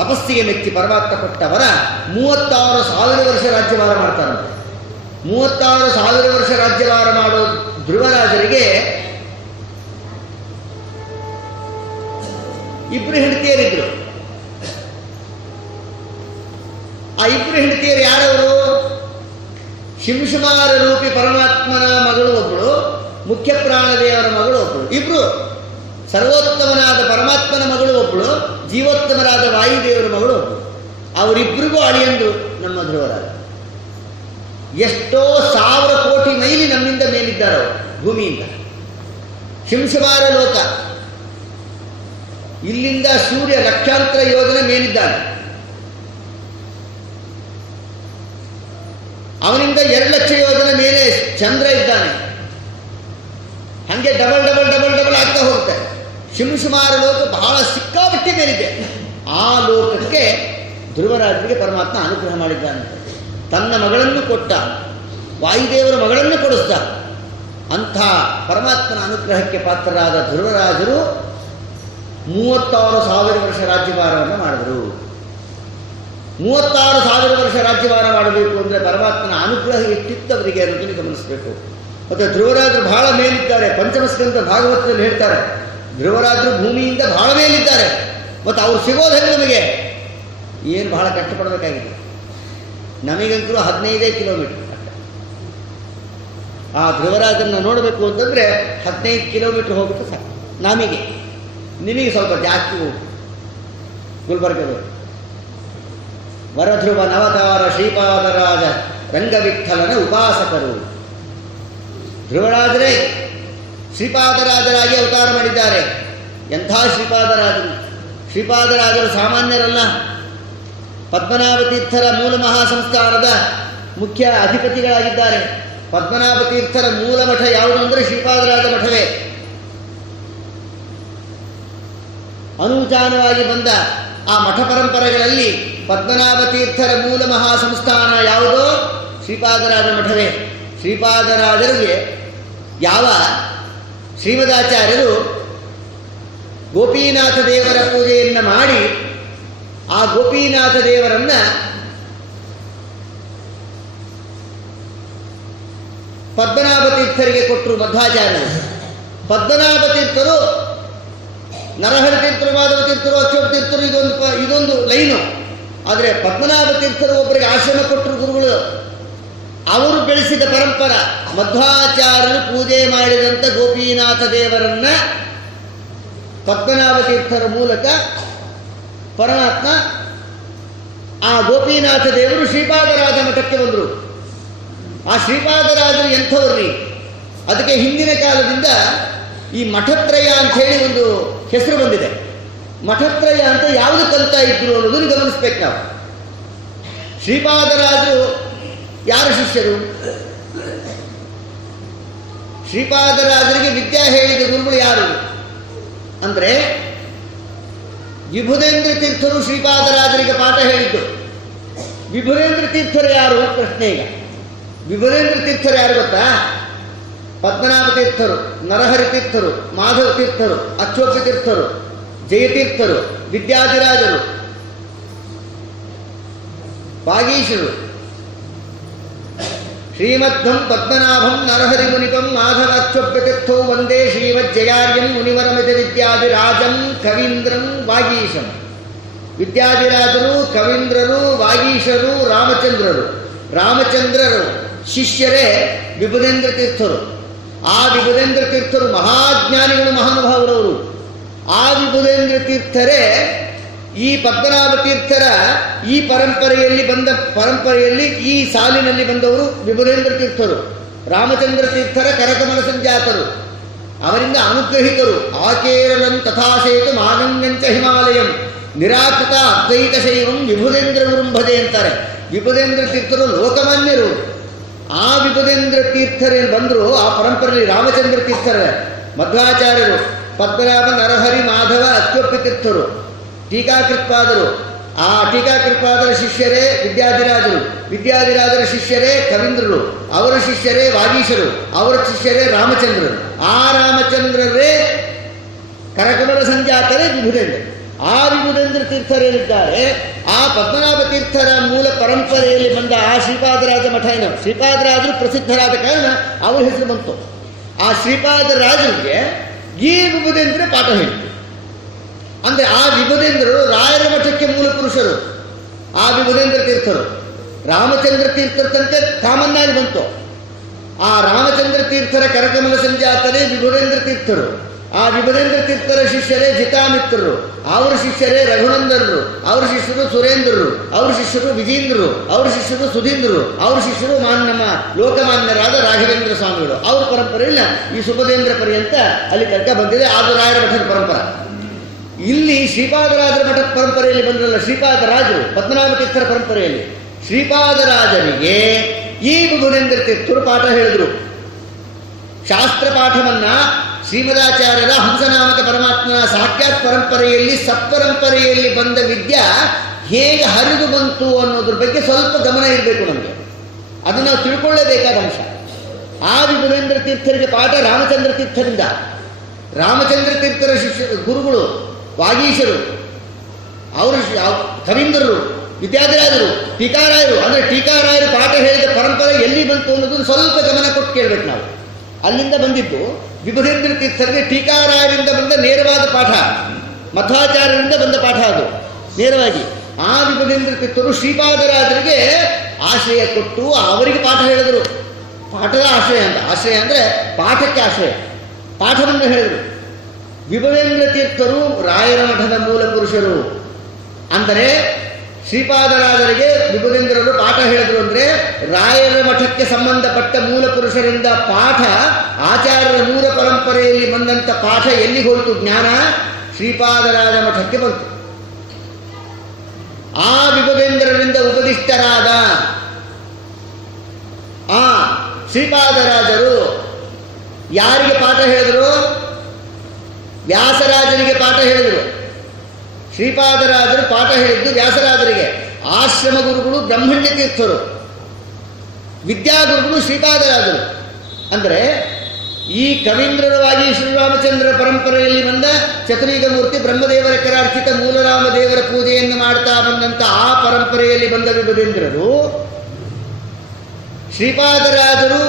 ತಪಸ್ಸಿಗೆ ಮೆಚ್ಚಿ ಪರಮಾತ್ಮ ಕೊಟ್ಟವರ 36,000 ವರ್ಷ ರಾಜ್ಯಭಾರ ಮಾಡ್ತಾರಂತೆ. 36,000 ವರ್ಷ ರಾಜ್ಯಭಾರ ಮಾಡೋ ಧ್ರುವರಾಜರಿಗೆ 2 ಹೆಂಡತಿಯರಿದ್ರು. ಆ 2 ಹೆಂಡತಿಯರು ಯಾರವರು? ಶಿಂಶುಮಾರ ರೂಪಿ ಪರಮಾತ್ಮನ ಮಗಳು ಒಬ್ಬಳು, ಮುಖ್ಯ ಪ್ರಾಣದೇವರ ಮಗಳು ಒಬ್ಬಳು. ಇಬ್ರು, ಸರ್ವೋತ್ತಮನಾದ ಪರಮಾತ್ಮನ ಮಗಳು ಒಬ್ಬಳು, ಜೀವೋತ್ತಮರಾದ ವಾಯುದೇವರ ಮಗಳು ಒಬ್ಬಳು. ಅವರಿಬ್ಬರಿಗೂ ಅಳಿಯಂದು ನಮ್ಮ ಧ್ರುವರಾಜ. ಎಷ್ಟೋ 1,000 ಕೋಟಿ ಮೈಲಿ ನಮ್ಮಿಂದ ಮೇಲಿದ್ದಾರೆ ಅವರು, ಭೂಮಿಯಿಂದ. ಶಿಂಶುಮಾರ ಲೋಕ, ಇಲ್ಲಿಂದ ಸೂರ್ಯ ಲಕ್ಷಾಂತರ ಯೋಜನೆ ಮೇಲಿದ್ದಾನೆ. ಅವನಿಂದ 2 ಲಕ್ಷ ಯೋಜನೆ ಮೇಲೆ ಚಂದ್ರ ಇದ್ದಾನೆ. ಹಂಗೆ ಡಬಲ್ ಡಬಲ್ ಡಬಲ್ ಡಬಲ್ ಆಗ್ತಾ ಹೋಗ್ತಾರೆ. ಶಿಂಶುಮಾರ ಲೋಕ ಬಹಳ ಸಿಕ್ಕಾಪಟ್ಟೆ ಮೇಲಿದೆ. ಆ ಲೋಕಕ್ಕೆ ಧ್ರುವರಾಜರಿಗೆ ಪರಮಾತ್ಮ ಅನುಗ್ರಹ ಮಾಡಿದ್ದಾನಂತೆ. ತನ್ನ ಮಗಳನ್ನು ಕೊಟ್ಟ, ವಾಯುದೇವರ ಮಗಳನ್ನು ಕೊಡಿಸ್ದ. ಅಂಥ ಪರಮಾತ್ಮನ ಅನುಗ್ರಹಕ್ಕೆ ಪಾತ್ರರಾದ ಧ್ರುವರಾಜರು 36,000 ವರ್ಷ ರಾಜ್ಯಭಾರವನ್ನು ಮಾಡಿದರು. 36,000 ವರ್ಷ ರಾಜ್ಯಭಾರ ಮಾಡಬೇಕು ಅಂದರೆ ಪರಮಾತ್ಮನ ಅನುಗ್ರಹ ಎಷ್ಟಿತ್ತವರಿಗೆ ಅನ್ನೋದನ್ನು ಗಮನಿಸಬೇಕು. ಮತ್ತು ಧ್ರುವರಾಜರು ಬಹಳ ಮೇಲಿದ್ದಾರೆ. ಪಂಚಮಸ್ಕಂದ ಭಾಗವತದಲ್ಲಿ ಹೇಳ್ತಾರೆ, ಧ್ರುವರಾಜರು ಭೂಮಿಯಿಂದ ಬಹಳ ಮೇಲಿದ್ದಾರೆ. ಮತ್ತು ಅವ್ರು ಸಿಗೋದು ಹೇಗೆ ನಮಗೆ? ಏನು ಬಹಳ ಕಷ್ಟಪಡಬೇಕಾಗಿದೆ. ನಮಗಂತೂ 15 ಕಿಲೋಮೀಟರ್. ಆ ಧ್ರುವರಾಜರನ್ನ ನೋಡಬೇಕು ಅಂತಂದರೆ 15 ಕಿಲೋಮೀಟರ್ ಹೋಗುತ್ತೆ ಸಾಕು ನಮಗೆ. ನಿಮಗೆ ಸ್ವಲ್ಪ ಜಾಸ್ತಿ ಹೋಗಿ ಗುಲ್ಬರ್ಗದವರು. ವರಧ್ರುವ ನವತಾರ ಶ್ರೀಪಾದರಾಜ ರಂಗವಿಠಲನ ಉಪಾಸಕರು. ಧ್ರುವರಾಜರೇ ಶ್ರೀಪಾದರಾಜರಾಗಿ ಅವತಾರ ಮಾಡಿದ್ದಾರೆ. ಎಂಥ ಶ್ರೀಪಾದರಾಜರು! ಶ್ರೀಪಾದರಾಜರು ಸಾಮಾನ್ಯರಲ್ಲ. ಪದ್ಮನಾಭ ತೀರ್ಥರ ಮೂಲ ಮಹಾಸಂಸ್ಥಾನದ ಮುಖ್ಯ ಅಧಿಪತಿಗಳಾಗಿದ್ದಾರೆ. ಪದ್ಮನಾಭ ತೀರ್ಥರ ಮೂಲ ಮಠ ಯಾವುದು ಅಂದರೆ ಶ್ರೀಪಾದರಾಜ ಮಠವೇ. ಅನೂಚಾನವಾಗಿ ಬಂದ ಆ ಮಠ ಪರಂಪರೆಗಳಲ್ಲಿ ಪದ್ಮನಾಭ ತೀರ್ಥರ ಮೂಲ ಮಹಾಸಂಸ್ಥಾನ ಯಾವುದೋ ಶ್ರೀಪಾದರಾಜ ಮಠವೇ. ಶ್ರೀಪಾದರಾಜರಿಗೆ ಯಾವ ಶ್ರೀಮದಾಚಾರ್ಯರು ಗೋಪೀನಾಥ ದೇವರ ಪೂಜೆಯನ್ನು ಮಾಡಿ ಆ ಗೋಪೀನಾಥ ದೇವರನ್ನ ಪದ್ಮನಾಭ ತೀರ್ಥರಿಗೆ ಕೊಟ್ಟರು ಮಧ್ವಾಚಾರ್ಯರು. ಪದ್ಮನಾಭ ತೀರ್ಥರು, ನರಹರಿ ತೀರ್ಥರು, ಮಾಧವ ತೀರ್ಥರು, ಅಶೋಕ ತೀರ್ಥರು, ಇದೊಂದು ಲೈನು. ಆದರೆ ಪದ್ಮನಾಭ ತೀರ್ಥರು ಒಬ್ಬರಿಗೆ ಆಶ್ರಮ ಕೊಟ್ಟರು ಗುರುಗಳು. ಅವರು ಬೆಳೆಸಿದ ಪರಂಪರ. ಮಧ್ವಾಚಾರ್ಯರು ಪೂಜೆ ಮಾಡಿದಂಥ ಗೋಪೀನಾಥ ದೇವರನ್ನ ಪದ್ಮನಾಭ ತೀರ್ಥರ ಮೂಲಕ ಪರಮಾತ್ಮ ಆ ಗೋಪೀನಾಥ ದೇವರು ಶ್ರೀಪಾದರಾಜ ಮಠಕ್ಕೆ ಬಂದರು. ಆ ಶ್ರೀಪಾದರಾಜರು ಎಂಥವ್ರಿ? ಅದಕ್ಕೆ ಹಿಂದಿನ ಕಾಲದಿಂದ ಈ ಮಠತ್ರಯ ಅಂತ ಹೇಳಿ ಒಂದು ಹೆಸರು ಬಂದಿದೆ. ಮಠತ್ರಯ ಅಂತ ಯಾವುದು ಕಲಿತಾ ಇದ್ರು ಅನ್ನೋದನ್ನು ಗಮನಿಸ್ಬೇಕು ನಾವು. ಶ್ರೀಪಾದರಾಜರು ಯಾರ ಶಿಷ್ಯರು? ಶ್ರೀಪಾದರಾಜರಿಗೆ ವಿದ್ಯಾ ಹೇಳಿದ ಗುರುಗಳು ಯಾರು ಅಂದರೆ ವಿಭುಧೇಂದ್ರ ತೀರ್ಥರು ಶ್ರೀಪಾದರಾಜರಿಗೆ ಪಾಠ ಹೇಳಿದ್ದು. ವಿಭುಧೇಂದ್ರ ತೀರ್ಥರು ಯಾರು ಪ್ರಶ್ನೆ ಈಗ. ವಿಭುಧೇಂದ್ರ ತೀರ್ಥರು ಯಾರು ಗೊತ್ತಾ? ಪದ್ಮನಾಭ ತೀರ್ಥರು, ನರಹರಿ ತೀರ್ಥರು, ಮಾಧವ ತೀರ್ಥರು, ಅಚ್ಯೋಕ ತೀರ್ಥರು, ಜಯತೀರ್ಥರು, ವಿದ್ಯಾಧಿರಾಜರು, ವಾಗೀಶರು, ಶ್ರೀಮಧ್ವಂ ಪದ್ಮನಾಭಂ ನರಹರಿ ಮುನಿಪಂ ಮಾಧವಾಚ್ಛೋಪ್ಯತೀರ್ಥೋ ವಂದೇ ಶ್ರೀಮಜ್ಜಯಾರ್ಯಂ ಮುನಿವರಮಿತ ವಿದ್ಯಾಧಿರಾಜಂ ಕವೀಂದ್ರಂ ವಾಗೀಶಂ. ವಿದ್ಯಾಧಿರಾಜರು, ಕವೀಂದ್ರರು, ವಾಗೀಶರು, ರಾಮಚಂದ್ರರು ಶಿಷ್ಯರೇ ವಿಭುಧೇಂದ್ರ ತೀರ್ಥರು. ಆ ವಿಭುಧೇಂದ್ರ ತೀರ್ಥರು ಮಹಾಜ್ಞಾನಿಗಳು, ಮಹಾನುಭಾವರವರು. ಆ ವಿಭುಧೇಂದ್ರ ತೀರ್ಥರೇ ಈ ಪದ್ಮನಾಭ ತೀರ್ಥರ ಈ ಪರಂಪರೆಯಲ್ಲಿ ಈ ಸಾಲಿನಲ್ಲಿ ಬಂದವರು ವಿಭುಧೇಂದ್ರ ತೀರ್ಥರು. ರಾಮಚಂದ್ರ ತೀರ್ಥರ ಕರಕಮಲ ಸಂಜಾತರು, ಅವರಿಂದ ಅನುಗ್ರಹಿತರು. ಆಕೇರಲಂ ತಥಾಶೇತು ಮಾಗಂಗಂಚ ಹಿಮಾಲಯಂ ನಿರಾಕೃತ ಅದ್ವೈತ ಶೈವಂ ವಿಭುಧೇಂದ್ರ ವಿರುಂಭದೆ ಅಂತಾರೆ. ವಿಭುಧೇಂದ್ರ ತೀರ್ಥರು ಲೋಕಮಾನ್ಯರು. ಆ ವಿಭುಧೇಂದ್ರ ತೀರ್ಥರೇನು ಬಂದರು ಆ ಪರಂಪರೆಯಲ್ಲಿ ರಾಮಚಂದ್ರ ತೀರ್ಥರ, ಮಧ್ವಾಚಾರ್ಯರು, ಪದ್ಮನಾಭ, ನರಹರಿ, ಮಾಧವ, ಅಚ್ಛೋಪ್ಯ ತೀರ್ಥರು, ಟೀಕಾಕೃತ್ಪಾದರು. ಆ ಟೀಕಾಕೃತ್ಪಾದರ ಶಿಷ್ಯರೇ ವಿದ್ಯಾಧಿರಾಜರ ಶಿಷ್ಯರೇ ಕವೀಂದ್ರರು, ಅವರ ಶಿಷ್ಯರೇ ವಾಗೀಶರು, ಅವರ ಶಿಷ್ಯರೇ ರಾಮಚಂದ್ರರು. ಆ ರಾಮಚಂದ್ರರೇ ಕರಕಮಲ ಸಂಜಾತರೇ ವಿಭುಧೇಂದ್ರ. ಆ ವಿಭುಧೇಂದ್ರ ತೀರ್ಥರೇನಿದ್ದಾರೆ ಆ ಪದ್ಮನಾಭ ತೀರ್ಥರ ಮೂಲ ಪರಂಪರೆಯಲ್ಲಿ ಬಂದ ಆ ಶ್ರೀಪಾದರಾಜ ಮಠ ಏನು, ಶ್ರೀಪಾದರಾಜರು ಪ್ರಸಿದ್ಧರಾದ ಕಾರಣ ಅವರ ಹೆಸರು ಬಂತು. ಆ ಶ್ರೀಪಾದರಾಜರಿಗೆ ಈ ವಿಭುಧೇಂದ್ರ ಪಾಠ ಹೇಳಿತು. ಅಂದರೆ ಆ ವಿಭುಧೇಂದ್ರರು ರಾಯರ ಮಠಕ್ಕೆ ಮೂಲ ಪುರುಷರು. ಆ ವಿಭುಧೇಂದ್ರ ತೀರ್ಥರು ರಾಮಚಂದ್ರ ತೀರ್ಥರ ತನಕ ಕಾಮನ್ ಆಗಿ ಬಂತು. ಆ ರಾಮಚಂದ್ರ ತೀರ್ಥರ ಕರಕಮಲ ಸಂಜಾತರೇ ವಿಭುಧೇಂದ್ರ ತೀರ್ಥರು. ಆ ವಿಭುಧೇಂದ್ರ ತೀರ್ಥರ ಶಿಷ್ಯರೇ ಜಿತಾಮಿತ್ರರು, ಅವರ ಶಿಷ್ಯರೇ ರಘುನಂದನರು, ಅವರ ಶಿಷ್ಯರು ಸುರೇಂದ್ರರು, ಅವರ ಶಿಷ್ಯರು ವಿಜೇಂದ್ರರು, ಅವರ ಶಿಷ್ಯರು ಸುಧೀಂದ್ರರು, ಅವರ ಶಿಷ್ಯರು ನಮ್ಮ ಲೋಕಮಾನ್ಯರಾದ ರಾಘವೇಂದ್ರ ಸ್ವಾಮಿಗಳು. ಅವರ ಪರಂಪರೆಯಿಂದ ಈ ಸುಭದೇಂದ್ರ ಪರ್ಯಂತ ಅಲ್ಲಿ ತನಕ ಬಂದಿದೆ. ಅದು ರಾಯರ ಮಠದ ಪರಂಪರೆ. ಇಲ್ಲಿ ಶ್ರೀಪಾದರಾಜರ ಮಠದ ಪರಂಪರೆಯಲ್ಲಿ ಬಂದ್ರಲ್ಲ ಶ್ರೀಪಾದರಾಜರು, ಪದ್ಮನಾಭ ತೀರ್ಥರ ಪರಂಪರೆಯಲ್ಲಿ ಶ್ರೀಪಾದರಾಜರಿಗೆ ಈ ವಿಭುಧೇಂದ್ರ ತೀರ್ಥರು ಪಾಠ ಹೇಳಿದರು. ಶಾಸ್ತ್ರ ಪಾಠವನ್ನ ಶ್ರೀಮದಾಚಾರ್ಯರ ಹಂಸನಾಮಕ ಪರಮಾತ್ಮನ ಸಾಕ್ಷಾತ್ ಪರಂಪರೆಯಲ್ಲಿ ಸತ್ಪರಂಪರೆಯಲ್ಲಿ ಬಂದ ವಿದ್ಯೆ ಹೇಗೆ ಹರಿದು ಬಂತು ಅನ್ನೋದ್ರ ಬಗ್ಗೆ ಸ್ವಲ್ಪ ಗಮನ ಇರಬೇಕು ನಮಗೆ. ಅದನ್ನು ನಾವು ತಿಳ್ಕೊಳ್ಳೇಬೇಕಾದ ಅಂಶ. ಆ ವಿಭುಧೇಂದ್ರ ತೀರ್ಥರಿಗೆ ಪಾಠ ರಾಮಚಂದ್ರ ತೀರ್ಥರಿಂದ. ರಾಮಚಂದ್ರ ತೀರ್ಥರ ಗುರುಗಳು ವಾಗೀಶರು, ಅವರು ಕವೀಂದ್ರರು, ವಿದ್ಯಾಧಿರಾಜರು, ಟೀಕಾರಾಯರು. ಅಂದರೆ ಟೀಕಾರಾಯರು ಪಾಠ ಹೇಳಿದ ಪರಂಪರೆ ಎಲ್ಲಿ ಬಂತು ಅನ್ನೋದನ್ನು ಸ್ವಲ್ಪ ಗಮನ ಕೊಟ್ಟು ಕೇಳಬೇಕು ನಾವು. ಅಲ್ಲಿಂದ ಬಂದಿದ್ದು ವಿಭುಧೇಂದ್ರ ತೀರ್ಥರಿಗೆ ಟೀಕಾರಾಯರಿಂದ ಬಂದ ನೇರವಾದ ಪಾಠ, ಮಧ್ವಾಚಾರ್ಯರಿಂದ ಬಂದ ಪಾಠ ಅದು ನೇರವಾಗಿ. ಆ ವಿಭುಧೇಂದ್ರ ತೀರ್ಥರು ಶ್ರೀಪಾದರಾಜರಿಗೆ ಆಶ್ರಯ ಕೊಟ್ಟು ಅವರಿಗೆ ಪಾಠ ಹೇಳಿದರು. ಪಾಠದ ಆಶ್ರಯ ಅಂದರೆ ಪಾಠಕ್ಕೆ ಆಶ್ರಯ, ಪಾಠವನ್ನು ಹೇಳಿದರು. ವಿಭುಧೇಂದ್ರ ತೀರ್ಥರು ರಾಯರ ಮಠದ ಮೂಲ ಪುರುಷರು. ಅಂದರೆ ಶ್ರೀಪಾದರಾಜರಿಗೆ ವಿಭುಧೇಂದ್ರರು ಪಾಠ ಹೇಳಿದ್ರು. ಅಂದರೆ ರಾಯರ ಮಠಕ್ಕೆ ಸಂಬಂಧಪಟ್ಟ ಮೂಲ ಪುರುಷರಿಂದ ಪಾಠ, ಆಚಾರ್ಯರ ಮೂಲ ಪರಂಪರೆಯಲ್ಲಿ ಬಂದಂಥ ಪಾಠ ಎಲ್ಲಿಗೆ ಹೋಯಿತು? ಜ್ಞಾನ ಶ್ರೀಪಾದರಾಜ ಮಠಕ್ಕೆ ಬಂತು. ಆ ವಿಭುಧೇಂದ್ರರಿಂದ ಉಪದಿಷ್ಟರಾದ ಆ ಶ್ರೀಪಾದರಾಜರು ಯಾರಿಗೆ ಪಾಠ ಹೇಳಿದರು? ವ್ಯಾಸರಾಜರಿಗೆ ಪಾಠ ಹೇಳಿದರು. ಶ್ರೀಪಾದರಾಜರು ಪಾಠ ಹೇಳಿದ್ದು ವ್ಯಾಸರಾಜರಿಗೆ. ಆಶ್ರಮ ಗುರುಗಳು ಬ್ರಹ್ಮಣ್ಯ ತೀರ್ಥರು, ವಿದ್ಯಾಗುರುಗಳು ಶ್ರೀಪಾದರಾಜರು. ಅಂದರೆ ಈ ಕವೀಂದ್ರರವಾಗಿ ಶ್ರೀರಾಮಚಂದ್ರ ಪರಂಪರೆಯಲ್ಲಿ ಬಂದ ಚತುರ್ಯುಗ ಮೂರ್ತಿ ಬ್ರಹ್ಮದೇವರ ಕರಾರ್ಚಿತ ಮೂಲರಾಮದೇವರ ಪೂಜೆಯನ್ನು ಮಾಡ್ತಾ ಬಂದಂಥ ಆ ಪರಂಪರೆಯಲ್ಲಿ ಬಂದ ವಿಭುಧೇಂದ್ರರು, ಶ್ರೀಪಾದರಾಜರು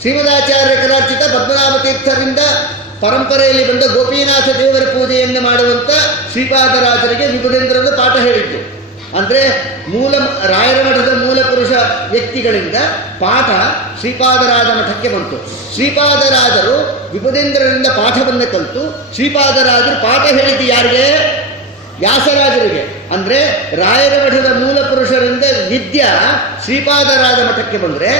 ಶ್ರೀಮದಾಚಾರ್ಯ ಕರಾರ್ಚಿತ ಪದ್ಮನಾಭ ತೀರ್ಥರಿಂದ ಪರಂಪರೆಯಲ್ಲಿ ಬಂದ ಗೋಪೀನಾಥ ದೇವರ ಪೂಜೆಯನ್ನು ಮಾಡುವಂಥ ಶ್ರೀಪಾದರಾಜರಿಗೆ ವಿಭುಧೇಂದ್ರರು ಪಾಠ ಹೇಳಿದ್ದು. ಅಂದರೆ ರಾಯರ ಮಠದ ಮೂಲ ಪುರುಷ ವ್ಯಕ್ತಿಗಳಿಂದ ಪಾಠ ಶ್ರೀಪಾದರಾಜ ಮಠಕ್ಕೆ ಬಂತು. ಶ್ರೀಪಾದರಾಜರು ವಿಭುಧೇಂದ್ರರಿಂದ ಪಾಠವನ್ನು ಕಲಿತು ಶ್ರೀಪಾದರಾಜರು ಪಾಠ ಹೇಳಿದ್ದು ಯಾರಿಗೆ? ವ್ಯಾಸರಾಜರಿಗೆ. ಅಂದರೆ ರಾಯರ ಮಠದ ಮೂಲ ಪುರುಷರಿಂದ ವಿದ್ಯಾ ಶ್ರೀಪಾದರಾಜ ಮಠಕ್ಕೆ ಬಂದರೆ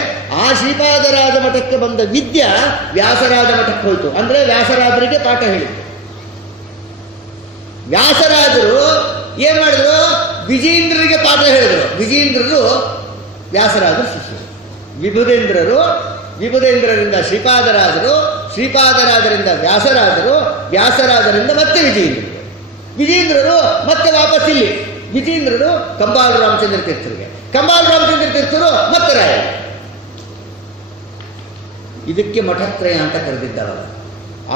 ಆ ಶ್ರೀಪಾದರಾಜ ಮಠಕ್ಕೆ ಬಂದ ವಿದ್ಯಾ ವ್ಯಾಸರಾಜ ಮಠಕ್ಕೆ ಹೋಯಿತು. ಅಂದರೆ ವ್ಯಾಸರಾಜರಿಗೆ ಪಾಠ ಹೇಳಿತು. ವ್ಯಾಸರಾಜರು ಏನು ಮಾಡಿದ್ರು? ವಿಜೇಂದ್ರರಿಗೆ ಪಾಠ ಹೇಳಿದರು. ವಿಜೇಂದ್ರರು ವ್ಯಾಸರಾಜರು ಶಿಷ್ಯರು. ವಿಭುಧೇಂದ್ರರಿಂದ ಶ್ರೀಪಾದರಾಜರು, ಶ್ರೀಪಾದರಾಜರಿಂದ ವ್ಯಾಸರಾಜರು, ವ್ಯಾಸರಾಜರಿಂದ ಮತ್ತೆ ವಿಜೇಂದ್ರರು ಮತ್ತೆ ವಾಪಸ್ ಇಲ್ಲಿ. ವಿಜೇಂದ್ರರು ಕಂಬಾಲು ರಾಮಚಂದ್ರ ತೀರ್ಥರಿಗೆ, ಕಂಬಾಲು ರಾಮಚಂದ್ರ ತೀರ್ಥರು ಮತ್ತೆ ರಾಯರು. ಇದಕ್ಕೆ ಮಠತ್ರಯ ಅಂತ ಕರೆದಿದ್ದಾರಲ್ಲ.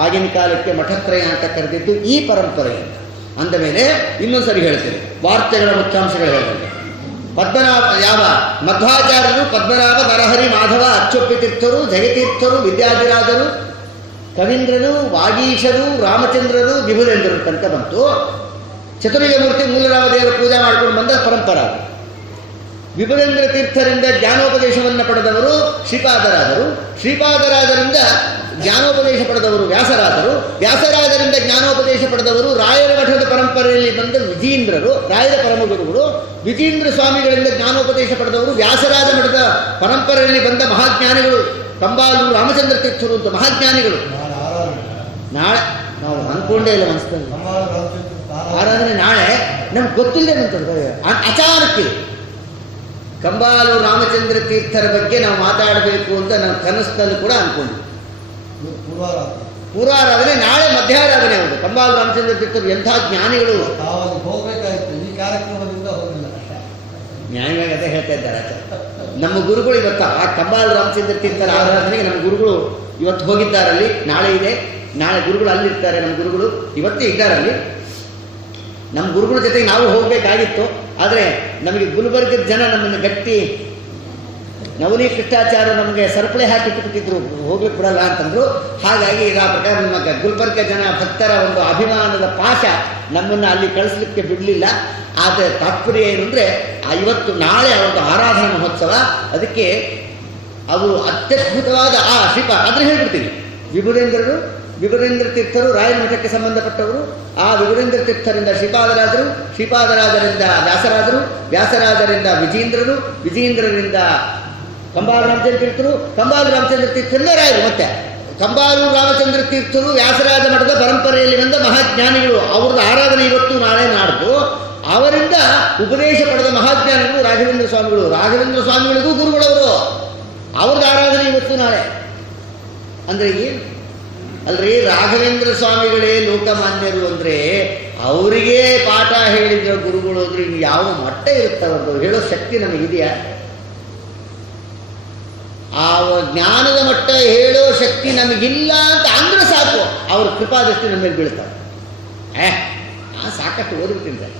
ಆಗಿನ ಕಾಲಕ್ಕೆ ಮಠತ್ರಯ ಅಂತ ಕರೆದಿದ್ದು ಈ ಪರಂಪರೆಯಿಂದ. ಅಂದ ಮೇಲೆ ಇನ್ನೊಂದು ಸರಿ ಹೇಳ್ತೇನೆ, ವಾರ್ತೆಗಳ ಮುಖ್ಯಾಂಶಗಳು ಹೇಳಿದೆ. ಪದ್ಮನಾಭ ಯಾವ ಮಧ್ವಾಚಾರ್ಯರು, ಪದ್ಮನಾಭ, ನರಹರಿ, ಮಾಧವ, ಅಚ್ಚೊಪ್ಪಿ ತೀರ್ಥರು, ಜಯತೀರ್ಥರು, ವಿದ್ಯಾಧಿರಾಜರು, ಕವೀಂದ್ರರು, ವಾಗೀಶರು, ರಾಮಚಂದ್ರರು, ವಿಭುಧೇಂದ್ರರು ತನಕ ಬಂತು. ಚತುರ್ಯುಗಮೂರ್ತಿ ಮೂಲರಾಮದೇವರ ಪೂಜೆ ಮಾಡ್ಕೊಂಡು ಬಂದ ಪರಂಪರಾ. ವಿಭುಧೇಂದ್ರ ತೀರ್ಥರಿಂದ ಜ್ಞಾನೋಪದೇಶವನ್ನು ಪಡೆದವರು ಶ್ರೀಪಾದರಾಜರು, ಶ್ರೀಪಾದರಾಜರಿಂದ ಜ್ಞಾನೋಪದೇಶ ಪಡೆದವರು ವ್ಯಾಸರಾಜರು, ವ್ಯಾಸರಾಜರಿಂದ ಜ್ಞಾನೋಪದೇಶ ಪಡೆದವರು ರಾಯರ ಮಠದ ಪರಂಪರೆಯಲ್ಲಿ ಬಂದ ವಿಜೀಂದ್ರರು, ರಾಯರ ಪರಮಗುರುಗಳು, ವಿಜೀಂದ್ರ ಸ್ವಾಮಿಗಳಿಂದ ಜ್ಞಾನೋಪದೇಶ ಪಡೆದವರು ವ್ಯಾಸರಾಜ ಮಠದ ಪರಂಪರೆಯಲ್ಲಿ ಬಂದ ಮಹಾಜ್ಞಾನಿಗಳು ಕಂಬಾಲೂರು ರಾಮಚಂದ್ರ ತೀರ್ಥರು ಅಂತ ಮಹಾಜ್ಞಾನಿಗಳು. ನಾಳೆ ನಾವು ಅನ್ಕೊಂಡೇ ಇಲ್ಲ ಮನಸ್ಸಲ್ಲಿ ಆರಾಧನೆ ನಾಳೆ ನಮ್ಗೆ ಗೊತ್ತಿಲ್ಲದೆ ಅಚಾನಕ್ಕಿದೆ. ಕಂಬಾಲೂರು ರಾಮಚಂದ್ರ ತೀರ್ಥರ ಬಗ್ಗೆ ನಾವು ಮಾತಾಡಬೇಕು ಅಂತ ನಾವು ಕನಸಿನಲ್ಲಿ ಕೂಡ ಅನ್ಕೊಂಡ್ವಿ. ಪೂರ್ವಾರಾಧನೆ ನಾಳೆ ಮಧ್ಯಾರಾಧನೆ ಹೌದು. ಕಂಬಾಲೂರು ರಾಮಚಂದ್ರ ತೀರ್ಥರು ಎಂಥ ಜ್ಞಾನಿಗಳು. ಹೋಗ್ಬೇಕಾಯ್ತು, ಈ ಕಾರ್ಯಕ್ರಮದಿಂದ ಹೋಗಿಲ್ಲ. ನ್ಯಾಯವಾಗಿ ಅದೇ ಹೇಳ್ತಾ ಇದ್ದಾರೆ. ನಮ್ಮ ಗುರುಗಳು ಇವತ್ತು ಆ ಕಂಬಾಲೂರು ರಾಮಚಂದ್ರ ತೀರ್ಥರ ಆರಾಧನೆಗೆ ನಮ್ಮ ಗುರುಗಳು ಇವತ್ತು ಹೋಗಿದ್ದಾರಲ್ಲಿ. ನಾಳೆ ಇದೆ, ನಾಳೆ ಗುರುಗಳು ಅಲ್ಲಿರ್ತಾರೆ. ನಮ್ಮ ಗುರುಗಳು ಇವತ್ತೇ ಇದ್ದಾರಲ್ಲಿ. ನಮ್ಮ ಗುರುಗಳ ಜೊತೆಗೆ ನಾವು ಹೋಗಬೇಕಾಗಿತ್ತು. ಆದರೆ ನಮಗೆ ಗುಲ್ಬರ್ಗದ ಜನ ನಮ್ಮನ್ನು ಗಟ್ಟಿ ನವನಿ ಕೃಷ್ಣಾಚಾರ್ಯ ನಮಗೆ ಸರಪಳಿ ಹಾಕಿ ಬಿಟ್ಟಿದ್ರು, ಹೋಗ್ಲಿಕ್ಕೆ ಬಿಡಲ್ಲ ಅಂತಂದ್ರು. ಹಾಗಾಗಿ ಆ ಪ್ರಕಾರ ನಮ್ಮ ಗುಲ್ಬರ್ಗ ಜನ ಭಕ್ತರ ಒಂದು ಅಭಿಮಾನದ ಪಾಶ ನಮ್ಮನ್ನು ಅಲ್ಲಿ ಕಳಿಸ್ಲಿಕ್ಕೆ ಬಿಡಲಿಲ್ಲ. ಆದರೆ ತಾತ್ಪರ್ಯ ಏನು ಅಂದರೆ ಇವತ್ತು ನಾಳೆ ಒಂದು ಆರಾಧನಾ ಮಹೋತ್ಸವ. ಅದಕ್ಕೆ ಅವರು ಅತ್ಯದ್ಭುತವಾದ ಆದರೆ ಹೇಳ್ಬಿಡ್ತೀನಿ, ವಿಭುಧೇಂದ್ರ ತೀರ್ಥರು ರಾಯರ ಮಠಕ್ಕೆ ಸಂಬಂಧಪಟ್ಟವರು. ಆ ವಿಭುಧೇಂದ್ರ ತೀರ್ಥರಿಂದ ಶ್ರೀಪಾದರಾಜರು, ಶ್ರೀಪಾದರಾಜರಿಂದ ವ್ಯಾಸರಾಜರು, ವ್ಯಾಸರಾಜರಿಂದ ವಿಜೀಂದ್ರರು, ವಿಜೀಂದ್ರರಿಂದ ಕಂಬಾಲೂರು ರಾಮಚಂದ್ರ ತೀರ್ಥರು, ಕಂಬಾಲೂರು ರಾಮಚಂದ್ರ ತೀರ್ಥರಿಂದ ರಾಯರು. ಮತ್ತೆ ಕಂಬಾಲೂರು ರಾಮಚಂದ್ರ ತೀರ್ಥರು ವ್ಯಾಸರಾಜ ಮಠದ ಪರಂಪರೆಯಲ್ಲಿ ಬಂದ ಮಹಾಜ್ಞಾನಿಗಳು. ಅವ್ರದ್ದು ಆರಾಧನೆ ಇವತ್ತು ನಾಳೆ ನಾಡ್ದು. ಅವರಿಂದ ಉಪದೇಶ ಪಡೆದ ಮಹಾಜ್ಞಾನಿಗಳು ರಾಘವೇಂದ್ರ ಸ್ವಾಮಿಗಳು. ರಾಘವೇಂದ್ರ ಸ್ವಾಮಿಗಳಿಗೂ ಗುರುಗಳವರು. ಅವ್ರದ್ದು ಆರಾಧನೆ ಇವತ್ತು ನಾಳೆ. ಅಂದರೆ ಏನು ಅಲ್ರಿ, ರಾಘವೇಂದ್ರ ಸ್ವಾಮಿಗಳೇ ಲೋಕಮಾನ್ಯರು ಅಂದರೆ ಅವರಿಗೆ ಪಾಠ ಹೇಳಿದ್ರ ಗುರುಗಳು ಅಂದ್ರೆ ಯಾವ ಮಟ್ಟ ಇರುತ್ತವ್ರದ್ದು ಹೇಳೋ ಶಕ್ತಿ ನಮಗಿದೆಯಾ? ಆ ಜ್ಞಾನದ ಮಟ್ಟ ಹೇಳೋ ಶಕ್ತಿ ನಮಗಿಲ್ಲ ಅಂತ ಅಂದ್ರೆ ಸಾಕು, ಅವ್ರ ಕೃಪಾದೃಷ್ಟಿ ನಮ್ಮ ಮೇಲೆ ಬೀಳ್ತಾರೆ. ಸಾಕಷ್ಟು ಓದ್ಬಿಡ್ತೀನಿ ಸರ್,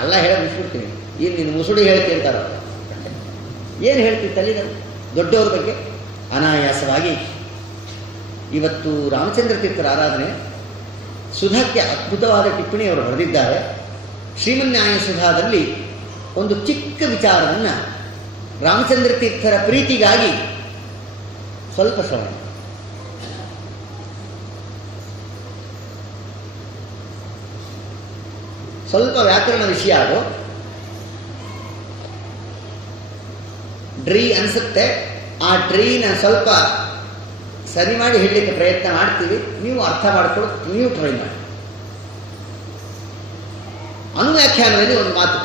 ಎಲ್ಲ ಹೇಳ ಮುಗಿಸ್ಬಿಡ್ತೀನಿ. ಈಗ ನೀನು ಮುಸುಡಿ ಹೇಳ್ತೀನಿ ಅಂತಾರ. ಏನು ಹೇಳ್ತೀವಿ ತಲೆಗಳು ದೊಡ್ಡವ್ರ ಬಗ್ಗೆ? ಅನಾಯಾಸವಾಗಿ ಇವತ್ತು ರಾಮಚಂದ್ರ ತೀರ್ಥರ ಆರಾಧನೆ ಸುಧಾಕ್ಕೆ ಅದ್ಭುತವಾದ ಟಿಪ್ಪಣಿ ಅವರು ಬರೆದಿದ್ದಾರೆ. ಶ್ರೀಮನ್ಯಾಯ ಸುಧಾದಲ್ಲಿ ಒಂದು ಚಿಕ್ಕ ವಿಚಾರವನ್ನು ರಾಮಚಂದ್ರ ತೀರ್ಥರ ಪ್ರೀತಿಗಾಗಿ ಸ್ವಲ್ಪ ಶ್ರವಣ. ಸ್ವಲ್ಪ ವ್ಯಾಕರಣ ವಿಷಯ ಅದು ಡ್ರೀ ಅನಿಸುತ್ತೆ. ಆ ಡ್ರೀನ ಸ್ವಲ್ಪ ಸರಿ ಮಾಡಿ ಹೇಳಲಿಕ್ಕೆ ಪ್ರಯತ್ನ ಮಾಡ್ತೀವಿ. ನೀವು ಅರ್ಥ ಮಾಡಿಕೊಂಡು ನೀವು ಟ್ರೈ ಮಾಡಿ. ಅನುವ್ಯಾಖ್ಯಾನದಲ್ಲಿ ಒಂದು ಮಾತು,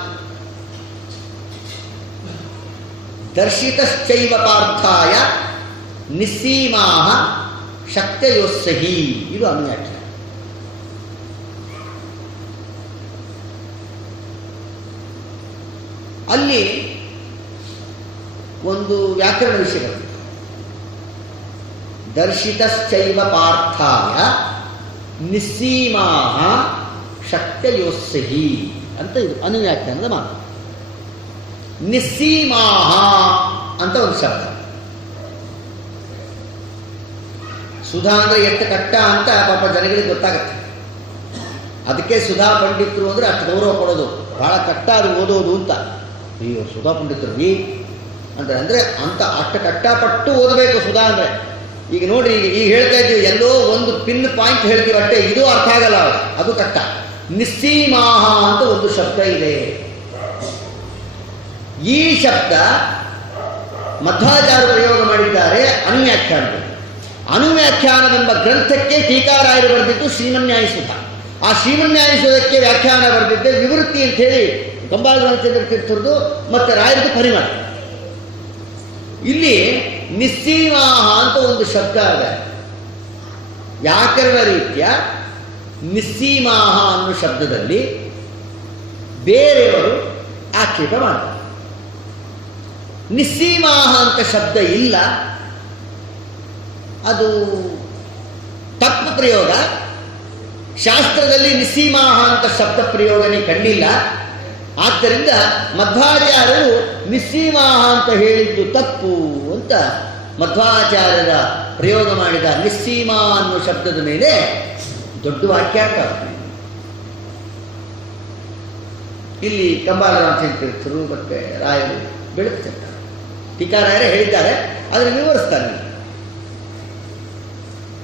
ದರ್ಶಿತಶ್ಚೈವ ಪಾರ್ಥಾಯ ನಿಸ್ಸೀಮಾಹ ಶಕ್ತಯೋಸ್ಸಹಿ. ಇದು ಅನುವ್ಯಾಖ್ಯಾನ. ಅಲ್ಲಿ ಒಂದು ವ್ಯಾಕರಣ ವಿಷಯ ಬರ್ತದೆ. ದರ್ಶಿತಶ್ಚೈವ ಪಾರ್ಥಾಯ ನಿಸ್ಸೀಮಾಹ ಶಕ್ತಯೋಸ್ಸಹಿ ಅಂತ ಇದು ಅನುವ್ಯಾಖ್ಯಾನದ ಮಾತು. ನಿಸ್ಸೀಮಾಹ ಅಂತ ಒಂದು ಶಬ್ದ. ಸುಧಾ ಅಂದ್ರೆ ಎಷ್ಟು ಕಟ್ಟ ಅಂತ ಪಾಪ ಜನಗಳಿಗೆ ಗೊತ್ತಾಗತ್ತೆ. ಅದಕ್ಕೆ ಸುಧಾ ಪಂಡಿತರು ಅಂದ್ರೆ ಅಷ್ಟು ಗೌರವ ಕೊಡೋದು, ಬಹಳ ಕಟ್ಟ ಅದು ಓದೋದು ಅಂತ. ಅಯ್ಯೋ ಸುಧಾ ಪಂಡಿತರು ಅಂದ್ರೆ ಅಂತ ಅಷ್ಟು ಕಷ್ಟಪಟ್ಟು ಓದಬೇಕು ಸುಧಾ ಅಂದ್ರೆ. ಈಗ ನೋಡ್ರಿ, ಈಗ ಹೇಳ್ತಾ ಇದ್ದೀವಿ, ಎಲ್ಲೋ ಒಂದು ಪಿನ್ ಪಾಯಿಂಟ್ ಹೇಳ್ತೀವಿ ಅಷ್ಟೇ, ಇದು ಅರ್ಥ ಆಗಲ್ಲ, ಅದು ಕಷ್ಟ. ನಿಸ್ಸೀಮಾಹ ಅಂತ ಒಂದು ಶಬ್ದ ಇದೆ. ಈ ಶಬ್ದ ಮಧ್ವಾಚಾರ್ಯ ಪ್ರಯೋಗ ಮಾಡಿದ್ದಾರೆ ಅನುವ್ಯಾಖ್ಯಾನದಲ್ಲಿ. ಅನುವ್ಯಾಖ್ಯಾನವೆಂಬ ಗ್ರಂಥಕ್ಕೆ ಟೀಕಾರಾಯರು ಬರೆದಿದ್ದು ಶ್ರೀಮನ್ಯಾಯ ಸುಧ. ಆ ಶ್ರೀಮನ್ಯಾಯ ಸುಧಕ್ಕೆ ವ್ಯಾಖ್ಯಾನ ಬರೆದಿದ್ದೆ ವಿವೃತ್ತಿ ಅಂತ ಹೇಳಿ ಕಂಬಾಲೂರು ರಾಮಚಂದ್ರ ತೀರ್ಥರದು ಮತ್ತೆ ರಾಯರದು ಪರಿಮಳ. ಇಲ್ಲಿ ನಿಸ್ಸೀಮಾಹ ಅಂತ ಒಂದು ಶಬ್ದ ಇದೆ. ವ್ಯಾಕರಣ ರೀತಿಯ ನಿಸ್ಸೀಮಾಹ ಅನ್ನೋ ಶಬ್ದದಲ್ಲಿ ಬೇರೆಯವರು ಆಕ್ಷೇಪ ಮಾಡ್ತಾರೆ. ನಿಸ್ಸೀಮಾಹ ಅಂತ ಶಬ್ದ ಇಲ್ಲ, ಅದು ತಪ್ಪು ಪ್ರಯೋಗ. ಶಾಸ್ತ್ರದಲ್ಲಿ ನಿಸ್ಸೀಮಾಹ ಅಂತ ಶಬ್ದ ಪ್ರಯೋಗನೇ ಕಂಡಿಲ್ಲ. ಆದ್ದರಿಂದ ಮಧ್ವಾಚಾರ್ಯರು ನಿಸ್ಸೀಮಾಹ ಅಂತ ಹೇಳಿದ್ದು ತಪ್ಪು ಅಂತ ಮಧ್ವಾಚಾರ್ಯರ ಪ್ರಯೋಗ ಮಾಡಿದ ನಿಸ್ಸೀಮಾ ಅನ್ನೋ ಶಬ್ದದ ಮೇಲೆ ದೊಡ್ಡ ವಾಕ್ಯಾರ್ಥ. ಇಲ್ಲಿ ಕಂಬಾಲ ರಾಮಚಂದ್ರತೀರ್ಥರು ಮತ್ತೆ ರಾಯರು ಬೆಳಗ್ತಾರೆ, ಟೀಕಾರಾಯರೇ ಹೇಳಿದ್ದಾರೆ, ಅದನ್ನು ವಿವರಿಸ್ತಾನೆ.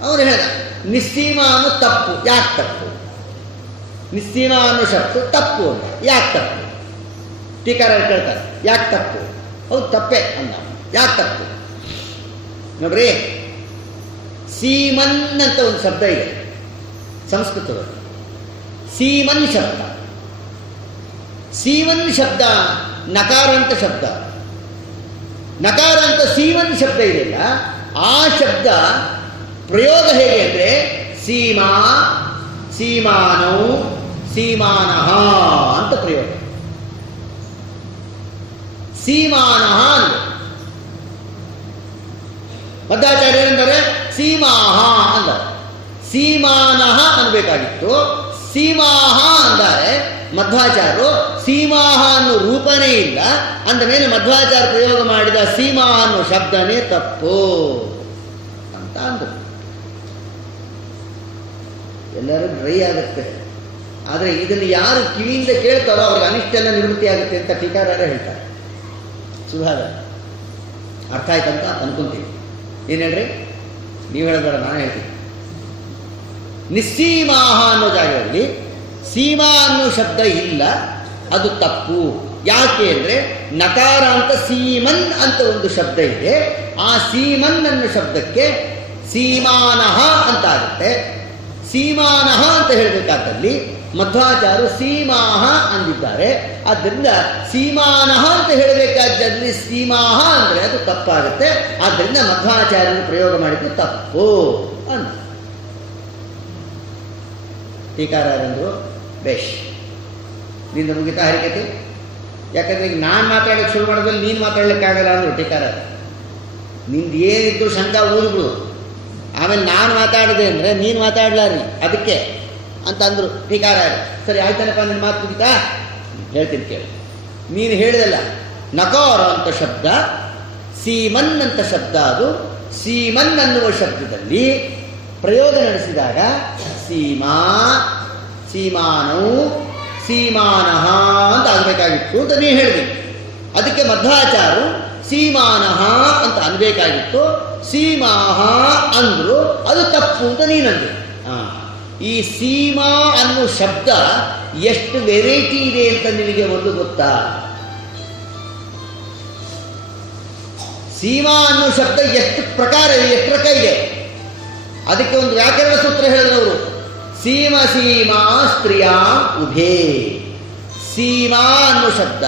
ಅವನು ಹೇಳಿದ ನಿಸ್ಸೀಮಾ ಅನ್ನೋ ತಪ್ಪು. ಯಾಕೆ ತಪ್ಪು? ನಿಸ್ಸೀಮಾ ಅನ್ನೋ ಶಬ್ದ ತಪ್ಪು ಅಂತ ಯಾಕೆ ತಪ್ಪು? ಟೀಕಾರಾಯರು ಕೇಳ್ತಾರೆ ಯಾಕೆ ತಪ್ಪು? ಹೌದು ತಪ್ಪೆ ಅಂದ. ಯಾಕೆ ತಪ್ಪು ನೋಡ್ರಿ, ಸೀಮನ್ ಅಂತ ಒಂದು ಶಬ್ದ ಇದೆ ಸಂಸ್ಕೃತದಲ್ಲಿ. ಸೀಮನ್ ಶಬ್ದ, ಸೀಮನ್ ಶಬ್ದ ನಕಾರಾಂತ ಶಬ್ದ. ನಕಾರಾಂತ ಸೀಮನ್ ಶಬ್ದ ಇದೆಯಲ್ಲ, ಆ ಶಬ್ದ ಪ್ರಯೋಗ ಹೇಗೆ ಅಂದರೆ ಸೀಮಾ, ಸೀಮಾನೌ, ಸೀಮಾನಃ ಅಂತ ಪ್ರಯೋಗ. ಸೀಮಾನಃ ಅಂದ್ರೆ ಮಧ್ವಾಚಾರ್ಯರೆಂದರೆ ಸೀಮಾಹ ಅಂದರು. ಸೀಮಾನಃ ಅನ್ಬೇಕಾಗಿತ್ತು, ಸೀಮಾಹ ಅಂದರೆ ಮಧ್ವಾಚಾರ್ಯರು ಸೀಮಾಹ ಅನ್ನೋ ರೂಪನೇ ಇಲ್ಲ ಅಂದ ಮೇಲೆ ಮಧ್ವಾಚಾರ್ಯ ಪ್ರಯೋಗ ಮಾಡಿದ ಸೀಮಾ ಅನ್ನೋ ಶಬ್ದನೇ ತಪ್ಪು ಅಂತ ಅಂದರು. ಎಲ್ಲರೂ ಡ್ರೈ ಆಗುತ್ತೆ. ಆದರೆ ಇದನ್ನು ಯಾರು ಕಿವಿಯಿಂದ ಕೇಳ್ತಾರೋ ಅವ್ರಿಗೆ ಅನಿಷ್ಟೆಲ್ಲ ನಿವೃತ್ತಿ ಆಗುತ್ತೆ ಅಂತ ಟೀಕಾರಾಯರೇ ಹೇಳ್ತಾರೆ. ಸುಧಾರ ಅರ್ಥ ಆಯ್ತಂತ ಅನ್ಕೊಂತೀವಿ. ಏನು ಹೇಳ್ರಿ, ನೀವು ಹೇಳಬೇಡ, ನಾನು ಹೇಳ್ತೀನಿ. ನಿಸ್ಸೀಮಾಹ ಅನ್ನೋ ಜಾಗದಲ್ಲಿ ಸೀಮಾ ಅನ್ನೋ ಶಬ್ದ ಇಲ್ಲ, ಅದು ತಪ್ಪು. ಯಾಕೆ ಅಂದರೆ ನಕಾರ ಅಂತ ಸೀಮನ್ ಅಂತ ಒಂದು ಶಬ್ದ ಇದೆ. ಆ ಸೀಮನ್ ಅನ್ನೋ ಶಬ್ದಕ್ಕೆ ಸೀಮಾನಃ ಅಂತ ಆಗುತ್ತೆ. ಸೀಮಾನಃ ಅಂತ ಹೇಳಬೇಕಾದಲ್ಲಿ ಮಧ್ವಾಚಾರ್ಯರು ಸೀಮಾಹ ಅಂದಿದ್ದಾರೆ. ಆದ್ದರಿಂದ ಸೀಮಾನಃ ಅಂತ ಹೇಳಬೇಕಾದಲ್ಲಿ ಸೀಮಾಹ ಅಂದರೆ ಅದು ತಪ್ಪಾಗುತ್ತೆ. ಆದ್ದರಿಂದ ಮಧ್ವಾಚಾರ್ಯರು ಪ್ರಯೋಗ ಮಾಡಿದ್ದು ತಪ್ಪು ಅಂತ ಟೀಕಾರಾಯರಂದ್ರು. ಬೇಷ್, ನಿಂದ ಮುಗಿತಾ ಹರಿಕತೆ? ಯಾಕಂದ್ರೆ ಈಗ ನಾನು ಮಾತಾಡೋಕ್ಕೆ ಶುರು ಮಾಡೋದ್ರಲ್ಲಿ ನೀನು ಮಾತಾಡ್ಲಿಕ್ಕಾಗಲ್ಲ ಅಂದರು ಟೀಕಾರಾಯ. ನಿಂದು ಏನಿದ್ದು ಶಂಕ ಊದ್ಬಿಡು, ಆಮೇಲೆ ನಾನು ಮಾತಾಡಿದೆ ಅಂದರೆ ನೀನು ಮಾತಾಡ್ಲಾರಿ ಅದಕ್ಕೆ ಅಂತ ಅಂದರು ಟೀಕಾರಾಯರು. ಸರಿ ಆಯ್ತಾನಪ್ಪ, ನಿನ್ನ ಮಾತು ಮುಗಿತಾ? ಹೇಳ್ತೀನಿ ಕೇಳಿ. ನೀನು ಹೇಳಿದಲ್ಲ ನಕಾರ ಅಂತ ಶಬ್ದ ಸೀಮನ್ ಅಂತ ಶಬ್ದ, ಅದು ಸೀಮನ್ ಅನ್ನುವ ಶಬ್ದದಲ್ಲಿ ಪ್ರಯೋಗ ನಡೆಸಿದಾಗ ಸೀಮಾ, ಸೀಮಾನೌ, ಸೀಮಾನಃ ಅಂತ ಆಗಬೇಕಾಗಿತ್ತು ಅಂತ ನೀನು ಹೇಳಿದೆ. ಅದಕ್ಕೆ ಮಧ್ವಾಚಾರ್ಯರು ಸೀಮಾನಃ ಅಂತ ಅನ್ಬೇಕಾಗಿತ್ತು, ಸೀಮಾಹ ಅಂದ್ರು, ಅದು ತಪ್ಪು ಅಂತ ನೀನಂದ್ರು. ಈ ಸೀಮಾ ಅನ್ನೋ ಶಬ್ದ ಎಷ್ಟು ವೆರೈಟಿ ಇದೆ ಅಂತ ನಿನಗೆ ಒಂದು ಗೊತ್ತಾ? ಸೀಮಾ ಅನ್ನೋ ಶಬ್ದ ಎಷ್ಟು ಪ್ರಕಾರ ಇದೆ, ಎಷ್ಟು ರಕ ಇದೆ. ಅದಕ್ಕೆ ಒಂದು ವ್ಯಾಕರಣ ಸೂತ್ರ ಹೇಳಿದವರು, ಸೀಮ ಸೀಮಾ ಸ್ತ್ರೀಯಾ ಉಭೇ. ಸೀಮಾ ಅನ್ನೋ ಶಬ್ದ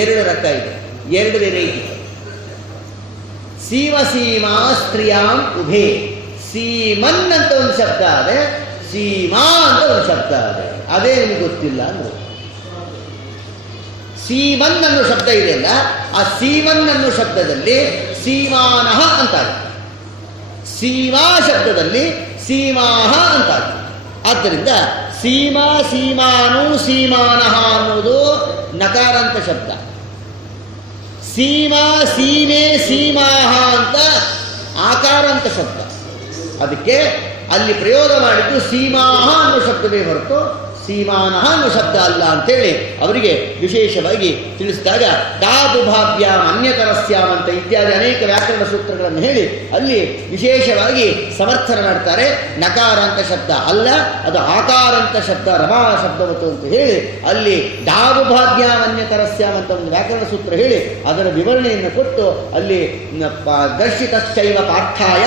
ಎರಡು ರಕ ಇದೆ, ಎರಡು ವೆರೈಟಿ. ಸೀಮ ಸೀಮಾ ಸ್ತ್ರೀಯಾಂ ಉಭೇ. ಸೀಮನ್ ಅಂತ ಒಂದು ಶಬ್ದ ಅದೇ, ಸೀಮಾ ಅಂತ ಒಂದು ಶಬ್ದ ಅದೇ. ಅದೇ ನಿಮಗೆ ಗೊತ್ತಿಲ್ಲ ಅಂದ್ರೆ. ಸೀಮನ್ ಅನ್ನೋ ಶಬ್ದ ಇದೆಯಲ್ಲ, ಆ ಸೀಮನ್ ಅನ್ನೋ ಶಬ್ದದಲ್ಲಿ ಸೀಮಾನಃ ಅಂತಾಗುತ್ತೆ, ಸೀಮಾ ಶಬ್ದದಲ್ಲಿ ಸೀಮಾಹ ಅಂತಾಗುತ್ತೆ. ಆದ್ದರಿಂದ ಸೀಮಾ, ಸೀಮಾನು, ಸೀಮಾನಃ ಅನ್ನೋದು ನಕಾರಾಂತ ಶಬ್ದ. ಸೀಮಾ, ಸೀಮೆ, ಸೀಮಾಹ ಅಂತ ಆಕಾರಾಂತ ಶಬ್ದ. ಅದಕ್ಕೆ ಅಲ್ಲಿ ಪ್ರಯೋಗ ಮಾಡಿದ್ದು ಸೀಮಾಹ ಅನ್ನೋ ಶಬ್ದವೇ ಹೊರತು ಸೀಮಾನಃ ಅನ್ನೋ ಶಬ್ದ ಅಲ್ಲ ಅಂತೇಳಿ ಅವರಿಗೆ ವಿಶೇಷವಾಗಿ ತಿಳಿಸಿದಾಗ ದಾದುಭಾವ್ಯಾಂ ಅನ್ಯತರಸ್ಯಾಂ ಅಂತ ಇತ್ಯಾದಿ ಅನೇಕ ವ್ಯಾಕರಣ ಸೂತ್ರಗಳನ್ನು ಹೇಳಿ ಅಲ್ಲಿ ವಿಶೇಷವಾಗಿ ಸಮರ್ಥನೆ ಮಾಡ್ತಾರೆ. ನಕಾರಾಂತ ಶಬ್ದ ಅಲ್ಲ, ಅದು ಆಕಾರಾಂತ ಶಬ್ದ, ರಮಾ ಶಬ್ದವತ್ತು ಅಂತ ಹೇಳಿ ಅಲ್ಲಿ ದಾದುಭಾವ್ಯಾಂ ಅನ್ಯತರಸ್ಯಾಂ ಅಂತ ಒಂದು ವ್ಯಾಕರಣ ಸೂತ್ರ ಹೇಳಿ ಅದರ ವಿವರಣೆಯನ್ನು ಕೊಟ್ಟು ಅಲ್ಲಿ ದರ್ಶಿತಶ್ಚೈವ ಪಾರ್ಥಾಯ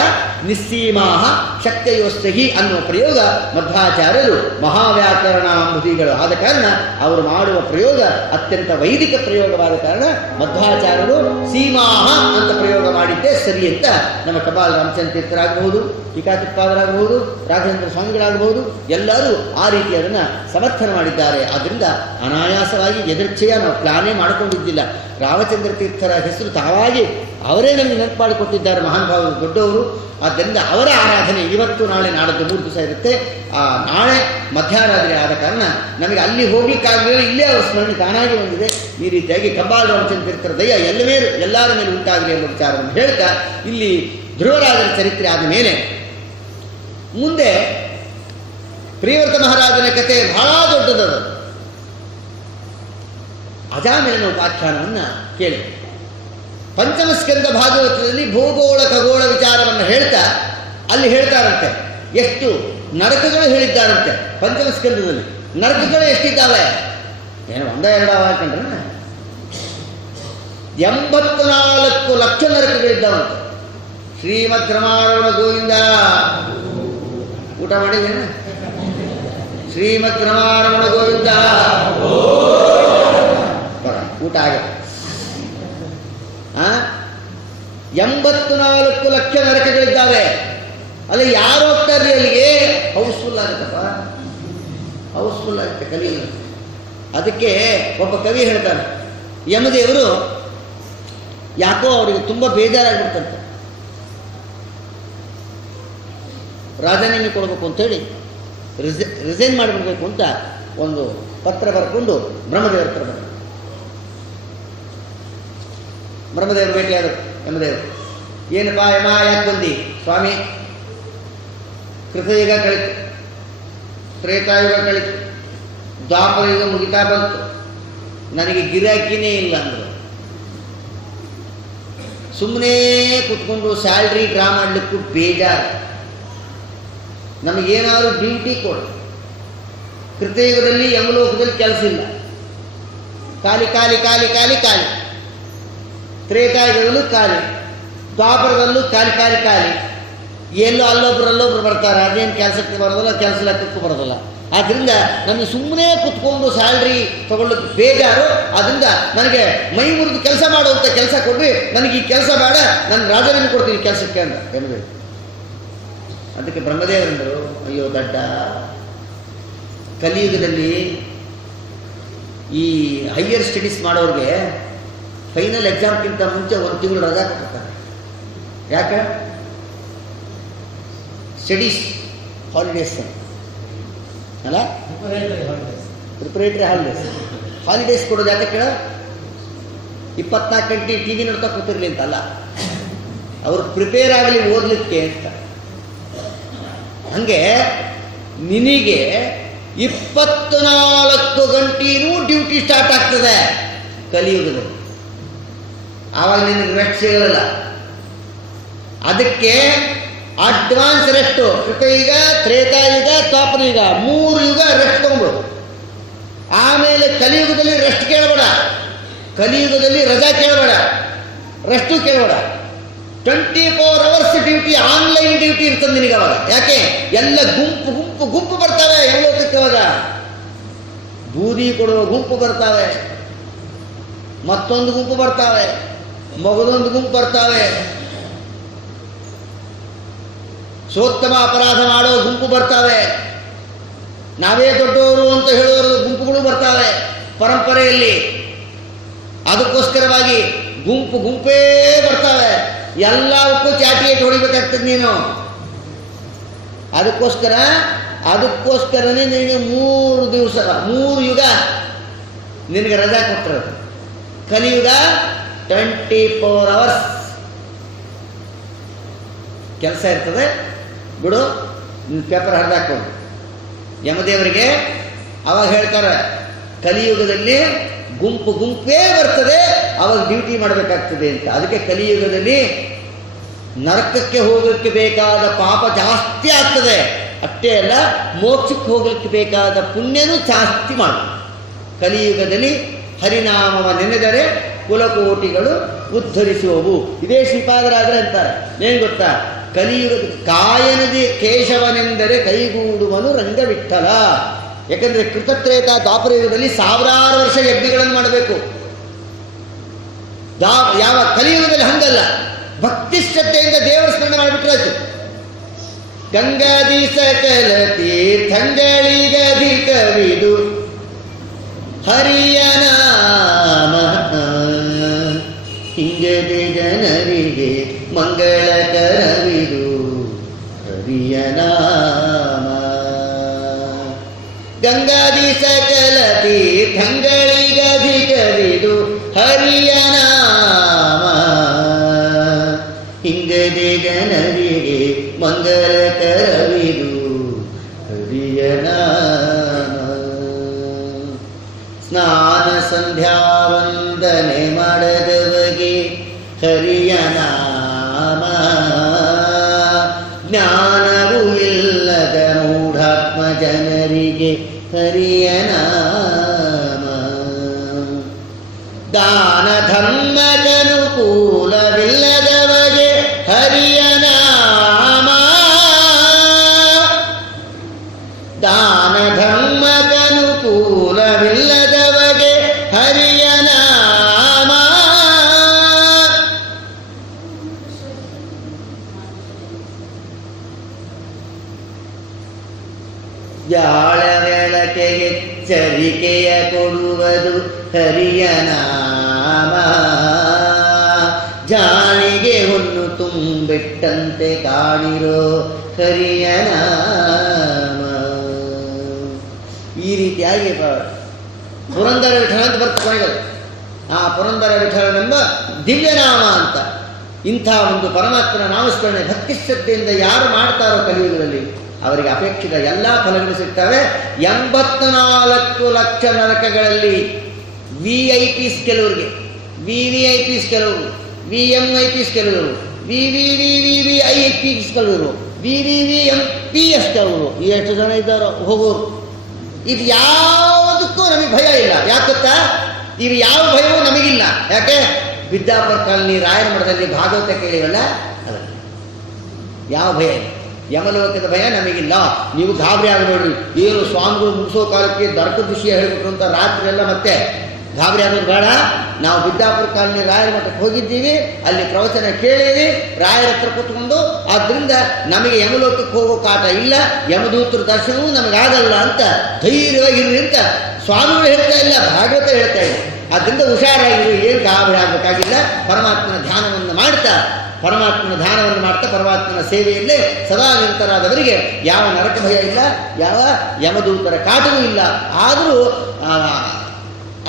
ನಿಸ್ಸೀಮಾಹ ಶಕ್ತಯೋಸ್ತಹಿ ಅನ್ನುವ ಪ್ರಯೋಗ ಮಧ್ವಾಚಾರ್ಯರು ಮಹಾವ್ಯಾಕರಣ ಅಂಬುದಿಗಳು ಆದ ಕಾರಣ ಅವರು ಮಾಡುವ ಪ್ರಯೋಗ ಅತ್ಯಂತ ವೈದಿಕ ಪ್ರಯೋಗವಾದ ಕಾರಣ ಮಧ್ವಾಚಾರ್ಯರು ಸೀಮಾಹ ಅಂತ ಪ್ರಯೋಗ ಮಾಡಿದ್ದೇ ಸರಿ ಅಂತ ನಮ್ಮ ಕಪಾಲ ರಾಮಚಂದ್ರ ತೀರ್ಥರಾಗಬಹುದು, ಟೀಕಾತಿಪಾದರಾಗಬಹುದು, ರಾಘವೇಂದ್ರ ಸ್ವಾಮಿಗಳಾಗಬಹುದು, ಎಲ್ಲರೂ ಆ ರೀತಿ ಅದನ್ನು ಸಮರ್ಥನೆ ಮಾಡಿದ್ದಾರೆ. ಆದ್ದರಿಂದ ಅನಾಯಾಸವಾಗಿ ಎದರ್ಚೆಯ ನಾವು ಪ್ಲಾನೇ ಮಾಡಿಕೊಂಡಿದ್ದಿಲ್ಲ. ರಾಮಚಂದ್ರ ತೀರ್ಥರ ಹೆಸರು ತಾವಾಗಿ ಅವರೇ ನಮಗೆ ನೆನಪು ಮಾಡಿಕೊಟ್ಟಿದ್ದಾರೆ, ಮಹಾನ್ ಭಾವ ದೊಡ್ಡವರು. ಆದ್ದರಿಂದ ಅವರ ಆರಾಧನೆ ಇವತ್ತು ನಾಳೆ ನಾಡದ್ದು 3 ದಿವಸ ಇರುತ್ತೆ. ಆ ನಾಳೆ ಮಧ್ಯಾರಾಧನೆ ಆದ ಕಾರಣ ನಮಗೆ ಅಲ್ಲಿ ಹೋಗ್ಲಿಕ್ಕಾಗಲಿಲ್ಲ, ಇಲ್ಲೇ ಅವರ ಸ್ಮರಣೆ ತಾನಾಗಿ ಬಂದಿದೆ. ಈ ರೀತಿಯಾಗಿ ಕಬ್ಬಾಳ ರಾಮಚಂದ್ರ ತೀರ್ಥರ ದಯ ಎಲ್ಲರ ಮೇಲೆ ಉಂಟಾಗಲಿ ಎಂಬ ವಿಚಾರವನ್ನು ಹೇಳ್ತಾ ಇಲ್ಲಿ ಧ್ರುವರಾಜನ ಚರಿತ್ರೆ ಆದ ಮೇಲೆ ಮುಂದೆ ಪ್ರಿಯವ್ರತ ಮಹಾರಾಜನ ಕಥೆ ಬಹಳ ದೊಡ್ಡದದು. ಅಜಾಮಿಲನ ಉಪಾಖ್ಯಾನವನ್ನು ಕೇಳಿ. ಪಂಚಮ ಸ್ಕಂದ ಭಾಗವತದಲ್ಲಿ ಭೂಗೋಳ ಖಗೋಳ ವಿಚಾರವನ್ನು ಹೇಳ್ತಾ ಅಲ್ಲಿ ಹೇಳ್ತಾರಂತೆ ಎಷ್ಟು ನರಕಗಳು ಹೇಳಿದ್ದಾರಂತೆ. ಪಂಚಮ ಸ್ಕಂದದಲ್ಲಿ ನರಕಗಳು ಎಷ್ಟಿದ್ದಾವೆ, ಏನು 1-2 ಹಾಕೊಂಡ್ರೆ 84 ಲಕ್ಷ ನರಕಗಳಿದ್ದಾವಂತೆ. ಶ್ರೀಮದ್ ರಮಾರಮಣ ಗೋವಿಂದ. ಊಟ ಮಾಡಿದ್ದೇನೆ? ಶ್ರೀಮದ್ ರಮಾರಮಣ ಗೋವಿಂದ. ಊಟ ಆಗಿದೆ. 84 ಲಕ್ಷ ನರಕಗಳಿದ್ದಾವೆ. ಅಲ್ಲಿ ಯಾರು ಹೋಗ್ತಾರೆ ಅಲ್ಲಿಗೆ? ಹೌಸ್ಫುಲ್ ಆಗುತ್ತಪ್ಪ, ಹೌಸ್ಫುಲ್ ಆಗುತ್ತೆ ಕಲಿ. ಅದಕ್ಕೆ ಒಬ್ಬ ಕವಿ ಹೇಳ್ತಾನೆ, ಯಮದೇವರು ಯಾಕೋ ಅವರಿಗೆ ತುಂಬ ಬೇಜಾರಾಗ್ಬಿಡ್ತಂತೆ. ರಾಜೀನಾಮೆ ಕೊಡಬೇಕು ಅಂತೇಳಿ ರಿಸೈನ್ ಮಾಡಿಬಿಡ್ಬೇಕು ಅಂತ ಒಂದು ಪತ್ರ ಬರ್ಕೊಂಡು ಬ್ರಹ್ಮದೇವರ ಹತ್ರ ಬಂದ. ಬ್ರಹ್ಮದೇವರು ಭೇಟಿಯಾದರು ಯಮದೇವರು. ಏನಪ್ಪಾ ಯಮ, ಯಾಕೆ ಬಂದಿ? ಸ್ವಾಮಿ, ಕೃತಯುಗ ಕಳಿತು, ತ್ರೇತಾಯುಗ ಕಳಿತು, ದ್ವಾಪರ ಯುಗ ಮುಗಿತಾ ಬಂತು, ನನಗೆ ಗಿರಾಕಿನೇ ಇಲ್ಲ ಅಂದರು. ಸುಮ್ಮನೆ ಕೂತ್ಕೊಂಡು ಸ್ಯಾಲ್ರಿ ಡ್ರಾ ಮಾಡಲಿಕ್ಕೂ ಬೇಜಾರು, ನಮಗೇನಾದರೂ ಡ್ಯೂಟಿ ಕೊಡು. ಕೃತಯುಗದಲ್ಲಿ ಯಮಲೋಕದಲ್ಲಿ ಕೆಲಸ ಇಲ್ಲ, ಖಾಲಿ ಖಾಲಿ ಖಾಲಿ ಖಾಲಿ ಖಾಲಿ. ತ್ರೇತಾಯುಗದಲ್ಲೂ ಖಾಲಿ, ದ್ವಾಪರದಲ್ಲೂ ಖಾಲಿ ಖಾಲಿ ಖಾಲಿ. ಎಲ್ಲೋ ಅಲ್ಲೊಬ್ರು ಬರ್ತಾರೆ, ಅದೇನು ಕೆಲಸಕ್ಕೆ ಬರೋದಿಲ್ಲ, ಕೆಲಸ ಲೆಕ್ಕಕ್ಕೂ ಬರೋದಿಲ್ಲ. ಆದ್ದರಿಂದ ನನಗೆ ಸುಮ್ಮನೆ ಕುತ್ಕೊಂಡು ಸ್ಯಾಲ್ರಿ ತಗೊಳ್ಳೋಕ್ಕೆ ಬೇಜಾರು. ಅದರಿಂದ ನನಗೆ ಮೈ ಮುರಿದು ಕೆಲಸ ಮಾಡುವಂಥ ಕೆಲಸ ಕೊಡ್ರಿ, ನನಗೆ ಈ ಕೆಲಸ ಬೇಡ, ನಾನು ರಾಜೀನಾಮೆ ಕೊಡ್ತೀನಿ ಕೆಲಸಕ್ಕೆ ಅಂತ ಯಮದೇವರು. ಅದಕ್ಕೆ ಬ್ರಹ್ಮದೇವರಂದರು, ಅಯ್ಯೋ ದಡ್ಡ, ಕಲಿಯುಗದಲ್ಲಿ ಈ ಹೈಯರ್ ಸ್ಟಡೀಸ್ ಮಾಡೋರಿಗೆ ಫೈನಲ್ ಎಕ್ಸಾಮ್ಗಿಂತ ಮುಂಚೆ 1 ತಿಂಗಳು ರಜಾ ಕೊಡ್ತಾರೆ. ಯಾಕೆ? ಸ್ಟಡೀಸ್ ಹಾಲಿಡೇಸ್ ಅಲ್ಲ, ಪ್ರಿಪರೇಟರಿ ಹಾಲಿಡೇಸ್ ಕೊಡೋದು ಯಾಕೆ ಕೇಳ? 24 ಗಂಟೆ ಟಿ ವಿ ನೋಡ್ತಾ ಕೂತಿರ್ಲಿ ಅಂತಲ್ಲ, ಅವರು ಪ್ರಿಪೇರ್ ಆಗಲಿ ಓದಲಿಕ್ಕೆ ಅಂತ. ಹಂಗೆ ನಿನಗೆ 24 ಗಂಟೆನೂ ಡ್ಯೂಟಿ ಸ್ಟಾರ್ಟ್ ಆಗ್ತದೆ ಕಲಿಯುಗದಲ್ಲಿ. ಆವಾಗ ನಿನಗೆ ರೆಸ್ಟ್ ಸಿಗಲ್ಲ. ಅದಕ್ಕೆ ಅಡ್ವಾನ್ಸ್ ರೆಸ್ಟು, ಕೃತಯುಗ, ತ್ರೇತಾಯುಗ, ದ್ವಾಪರಯುಗ 3 ಯುಗ ರೆಸ್ಟ್ ತಗೊಂಡ್ಬಿಡು. ಆಮೇಲೆ ಕಲಿಯುಗದಲ್ಲಿ ರೆಸ್ಟ್ ಕೇಳಬೇಡ, ಕಲಿಯುಗದಲ್ಲಿ ರಜಾ ಕೇಳಬೇಡ, ರೆಸ್ಟು ಕೇಳಬೇಡ. 24 hours ಡ್ಯೂಟಿ, ಆನ್ಲೈನ್ ಡ್ಯೂಟಿ ಇರ್ತದೆ ನಿನಗೆ ಅವಾಗ. ಯಾಕೆ? ಎಲ್ಲ ಗುಂಪು ಗುಂಪು ಗುಂಪು ಬರ್ತವೆ ಯಮಲೋಕಕ್ಕೆ. ಅವಾಗ ಬೂದಿ ಕೊಡುವ ಗುಂಪು ಬರ್ತಾವೆ, ಮತ್ತೊಂದು ಗುಂಪು ಬರ್ತಾವೆ, ಮಗದೊಂದು ಗುಂಪು ಬರ್ತಾವೆ, ಸೋತ್ತಮ ಅಪರಾಧ ಮಾಡೋ ಗುಂಪು ಬರ್ತಾವೆ, ನಾವೇ ದೊಡ್ಡವರು ಅಂತ ಹೇಳೋರು ಗುಂಪುಗಳು ಬರ್ತಾವೆ ಪರಂಪರೆಯಲ್ಲಿ. ಅದಕ್ಕೋಸ್ಕರವಾಗಿ ಗುಂಪು ಗುಂಪೇ ಬರ್ತಾವೆ. ಎಲ್ಲವಕ್ಕೂ ಚಾಟಿಯೇಟ್ ಹೊಡಿಬೇಕಾಗ್ತದೆ ನೀನು. ಅದಕ್ಕೋಸ್ಕರನೇ ನಿನಗೆ 3 ದಿವಸ 3 ಯುಗ ನಿನಗೆ ರಜಾ ಕೊಟ್ಟಿರೋದು. ಕಲಿಯುಗ 24 hours ಕೆಲಸ ಇರ್ತದೆ. ಬಿಡು, ಪೇಪರ್ ಹರಿದಾಕೊಂಡು ಯಮದೇವರಿಗೆ ಅವಾಗ ಹೇಳ್ತಾರೆ, ಕಲಿಯುಗದಲ್ಲಿ ಗುಂಪು ಗುಂಪೇ ಬರ್ತದೆ, ಅವಾಗ ಡ್ಯೂಟಿ ಮಾಡಬೇಕಾಗ್ತದೆ ಅಂತ. ಅದಕ್ಕೆ ಕಲಿಯುಗದಲ್ಲಿ ನರಕಕ್ಕೆ ಹೋಗಲಿಕ್ಕೆ ಬೇಕಾದ ಪಾಪ ಜಾಸ್ತಿ ಆಗ್ತದೆ. ಅಷ್ಟೇ ಅಲ್ಲ, ಮೋಕ್ಷಕ್ಕೆ ಹೋಗಲಿಕ್ಕೆ ಬೇಕಾದ ಪುಣ್ಯನೂ ಜಾಸ್ತಿ ಮಾಡು. ಕಲಿಯುಗದಲ್ಲಿ ಹರಿನಾಮವ ನೆನೆದರೆ ಕುಲಕೋಟಿಗಳು ಉದ್ಧರಿಸುವವು. ಇದೇ ಶ್ರೀಪಾದರಾದರೆ ಅಂತಾರೆ. ಏನು ಗೊತ್ತಾ? ಕಲಿಯುಗದ ಕಾಯನದಿ ಕೇಶವನೆಂದರೆ ಕೈಗೂಡುವನು ರಂಗವಿಠಲ. ಯಾಕಂದರೆ ಕೃತತ್ರೇತ ದ್ವಾಪರಯುಗದಲ್ಲಿ 1000 ವರ್ಷ ಯಜ್ಞಗಳನ್ನು ಮಾಡಬೇಕು. ಯಾವ ಕಲಿಯುಗದಲ್ಲಿ ಹಂಗಲ್ಲ, ಭಕ್ತಿ ಶ್ರದ್ಧೆಯಿಂದ ದೇವರ ಸ್ಮರಣೆ ಮಾಡಿಬಿಟ್ರಾಯ್ತು. ಗಂಗಾದಿ ಸಕಲ ತೀರ್ಥಂಗಳಿಗಧಿಕವಿದು ಹರಿಯ ನಾಮ ಹಿಂಗದೆ ಜನರಿ ಮಂಗಳಕರವಿದು ಹರಿಯ ನಾಮ. ಗಂಗಾದಿ ಸಕಲ ತೀರ್ಥಂಗಳಿಗಧಿಕವಿದು ಹರಿಯ ನಾಮ. ಹಿಂಗದೆ ಜನರಿಗೆ ಮಂಗಳಕರವಿದು ಹರಿಯ ನಾಮ. ಸ್ನಾನ ಸಂಧ್ಯಾ ವಂದನೆ ಮಾಡದವಗೆ ಹರಿಯ ನಾಮ. ಜ್ಞಾನವೂ ಇಲ್ಲದ ಮೂಢಾತ್ಮ ಜನರಿಗೆ ಹರಿಯ ನಾಮ. ದಾನ ಧರ್ಮಕ್ಕನುಕೂಲವಿಲ್ಲದವಗೆ ಹರಿಯ ನಾಮ. ದಾನ ಧರ್ಮಕ್ಕನುಕೂಲವಿಲ್ಲದವಗೆ ಹರಿಯ ನಾಮ. ಜಾಳ ಬೆಳಕೆಗೆ ಎಚ್ಚರಿಕೆಯ ಕೊಡುವುದು ಹರಿಯ ನಾಮ. ಜಾಳಿಗೆ ಹುಣ್ಣು ತುಂಬಿಟ್ಟಂತೆ ಕಾಣಿರೋ ಹರಿಯ ನಾಮ. ಈ ರೀತಿಯಾಗಿ ಪುರಂದರ ವಿಠಲ ಅಂತ ಬರ್ತದೆ. ಆ ಪುರಂದರ ವಿಠಲನೆಂಬ ದಿವ್ಯನಾಮ ಅಂತ ಇಂಥ ಒಂದು ಪರಮಾತ್ಮನ ನಾಮಸ್ಮರಣೆ ಭಕ್ತಿ ಶ್ರದ್ಧೆಯಿಂದ ಯಾರು ಮಾಡ್ತಾರೋ ಕಲಿಯುಗದಲ್ಲಿ ಅವರಿಗೆ ಅಪೇಕ್ಷಿತ ಎಲ್ಲ ಫಲಗಳು ಸಿಗ್ತವೆ. 84 ಲಕ್ಷ ನರಕಗಳಲ್ಲಿ VIPs ಕೆಲವರಿಗೆ, VVIPs ಕೆಲವರು, VMIPs ಕೆಲವರು, VVVVIPs ಕೆಲವರು, VVVMPS ಕೆಲವರು. ಎಷ್ಟು ಜನ ಇದ್ದಾರೋ ಹೋಗೋರು. ಇದು ಯಾವುದಕ್ಕೂ ನಮಗೆ ಭಯ ಇಲ್ಲ. ಯಾಕೊತ್ತಾ? ಇವು ಯಾವ ಭಯವೂ ನಮಗಿಲ್ಲ. ಯಾಕೆ? ವಿದ್ಯಾಪುರ ಕಾಲನಿ ರಾಯರ ಮಠದಲ್ಲಿ ಭಾಗವತ ಕೇಳಿವಲ್ಲ, ಅದರಲ್ಲಿ ಯಾವ ಭಯ ಇಲ್ಲ. ಯಮಲೋಕದ ಭಯ ನಮಗಿಲ್ಲ. ನೀವು ಗಾಬರಿ ಆಗಬೇಡ್ರಿ. ಏನು ಸ್ವಾಮಿಗಳು ಮುಗಿಸೋ ಕಾಲಕ್ಕೆ ದರ್ಕ ವಿಷಯ ಹೇಳ್ಬಿಟ್ರು ಅಂತ ರಾತ್ರಿ ಎಲ್ಲ ಮತ್ತೆ ಗಾಬರಿ ಆಗೋದು ಬೇಡ. ನಾವು ವಿದ್ಯಾಪುರ ಕಾಲನಿ ರಾಯರ ಮಠಕ್ಕೆ ಹೋಗಿದ್ದೀವಿ, ಅಲ್ಲಿ ಪ್ರವಚನ ಕೇಳೀವಿ, ರಾಯರ ಹತ್ರ ಕೂತ್ಕೊಂಡು. ಆದ್ದರಿಂದ ನಮಗೆ ಯಮಲೋಕಕ್ಕೆ ಹೋಗೋ ಕಾಟ ಇಲ್ಲ, ಯಮದೂತರ ದರ್ಶನವೂ ನಮಗಾಗಲ್ಲ ಅಂತ ಧೈರ್ಯವಾಗಿರ್ರಿ ಅಂತ ಸ್ವಾಮಿಗಳು ಹೇಳ್ತಾ ಇಲ್ಲ, ಭಾಗವತ ಹೇಳ್ತಾ ಇಲ್ಲ. ಆದ್ದರಿಂದ ಹುಷಾರಾಗಿರು, ಏನು ಗಾಬರಿ ಆಗಬೇಕಾಗಿಲ್ಲ. ಪರಮಾತ್ಮನ ಧ್ಯಾನವನ್ನು ಮಾಡ್ತಾ ಪರಮಾತ್ಮನ ಸೇವೆಯಲ್ಲೇ ಸದಾ ನಿರತರಾದವರಿಗೆ ಯಾವ ನರಕ ಭಯ ಇಲ್ಲ, ಯಾವ ಯಮದೂತರ ಕಾಟವೂ ಇಲ್ಲ. ಆದರೂ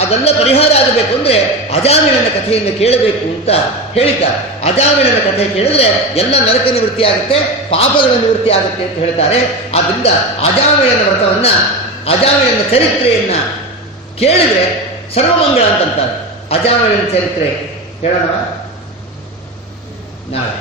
ಅದೆಲ್ಲ ಪರಿಹಾರ ಆಗಬೇಕು ಅಂದರೆ ಅಜಾಮಿಳನ ಕಥೆಯನ್ನು ಕೇಳಬೇಕು ಅಂತ ಹೇಳ್ತಾರೆ. ಅಜಾಮಿಳನ ಕಥೆ ಕೇಳಿದ್ರೆ ಎಲ್ಲ ನರಕ ನಿವೃತ್ತಿ ಆಗುತ್ತೆ, ಪಾಪಗಳ ನಿವೃತ್ತಿ ಆಗುತ್ತೆ ಅಂತ ಹೇಳ್ತಾರೆ. ಆದ್ದರಿಂದ ಅಜಾಮಿಳನ ವ್ರತವನ್ನು, ಅಜಾಮಿಳನ ಚರಿತ್ರೆಯನ್ನು ಕೇಳಿದ್ರೆ ಸರ್ವಮಂಗಳ ಅಂತಂತಾರೆ. ಅಜಾಮಿಳನ ಚರಿತ್ರೆ ಹೇಳೋಣ ನಾಳೆ.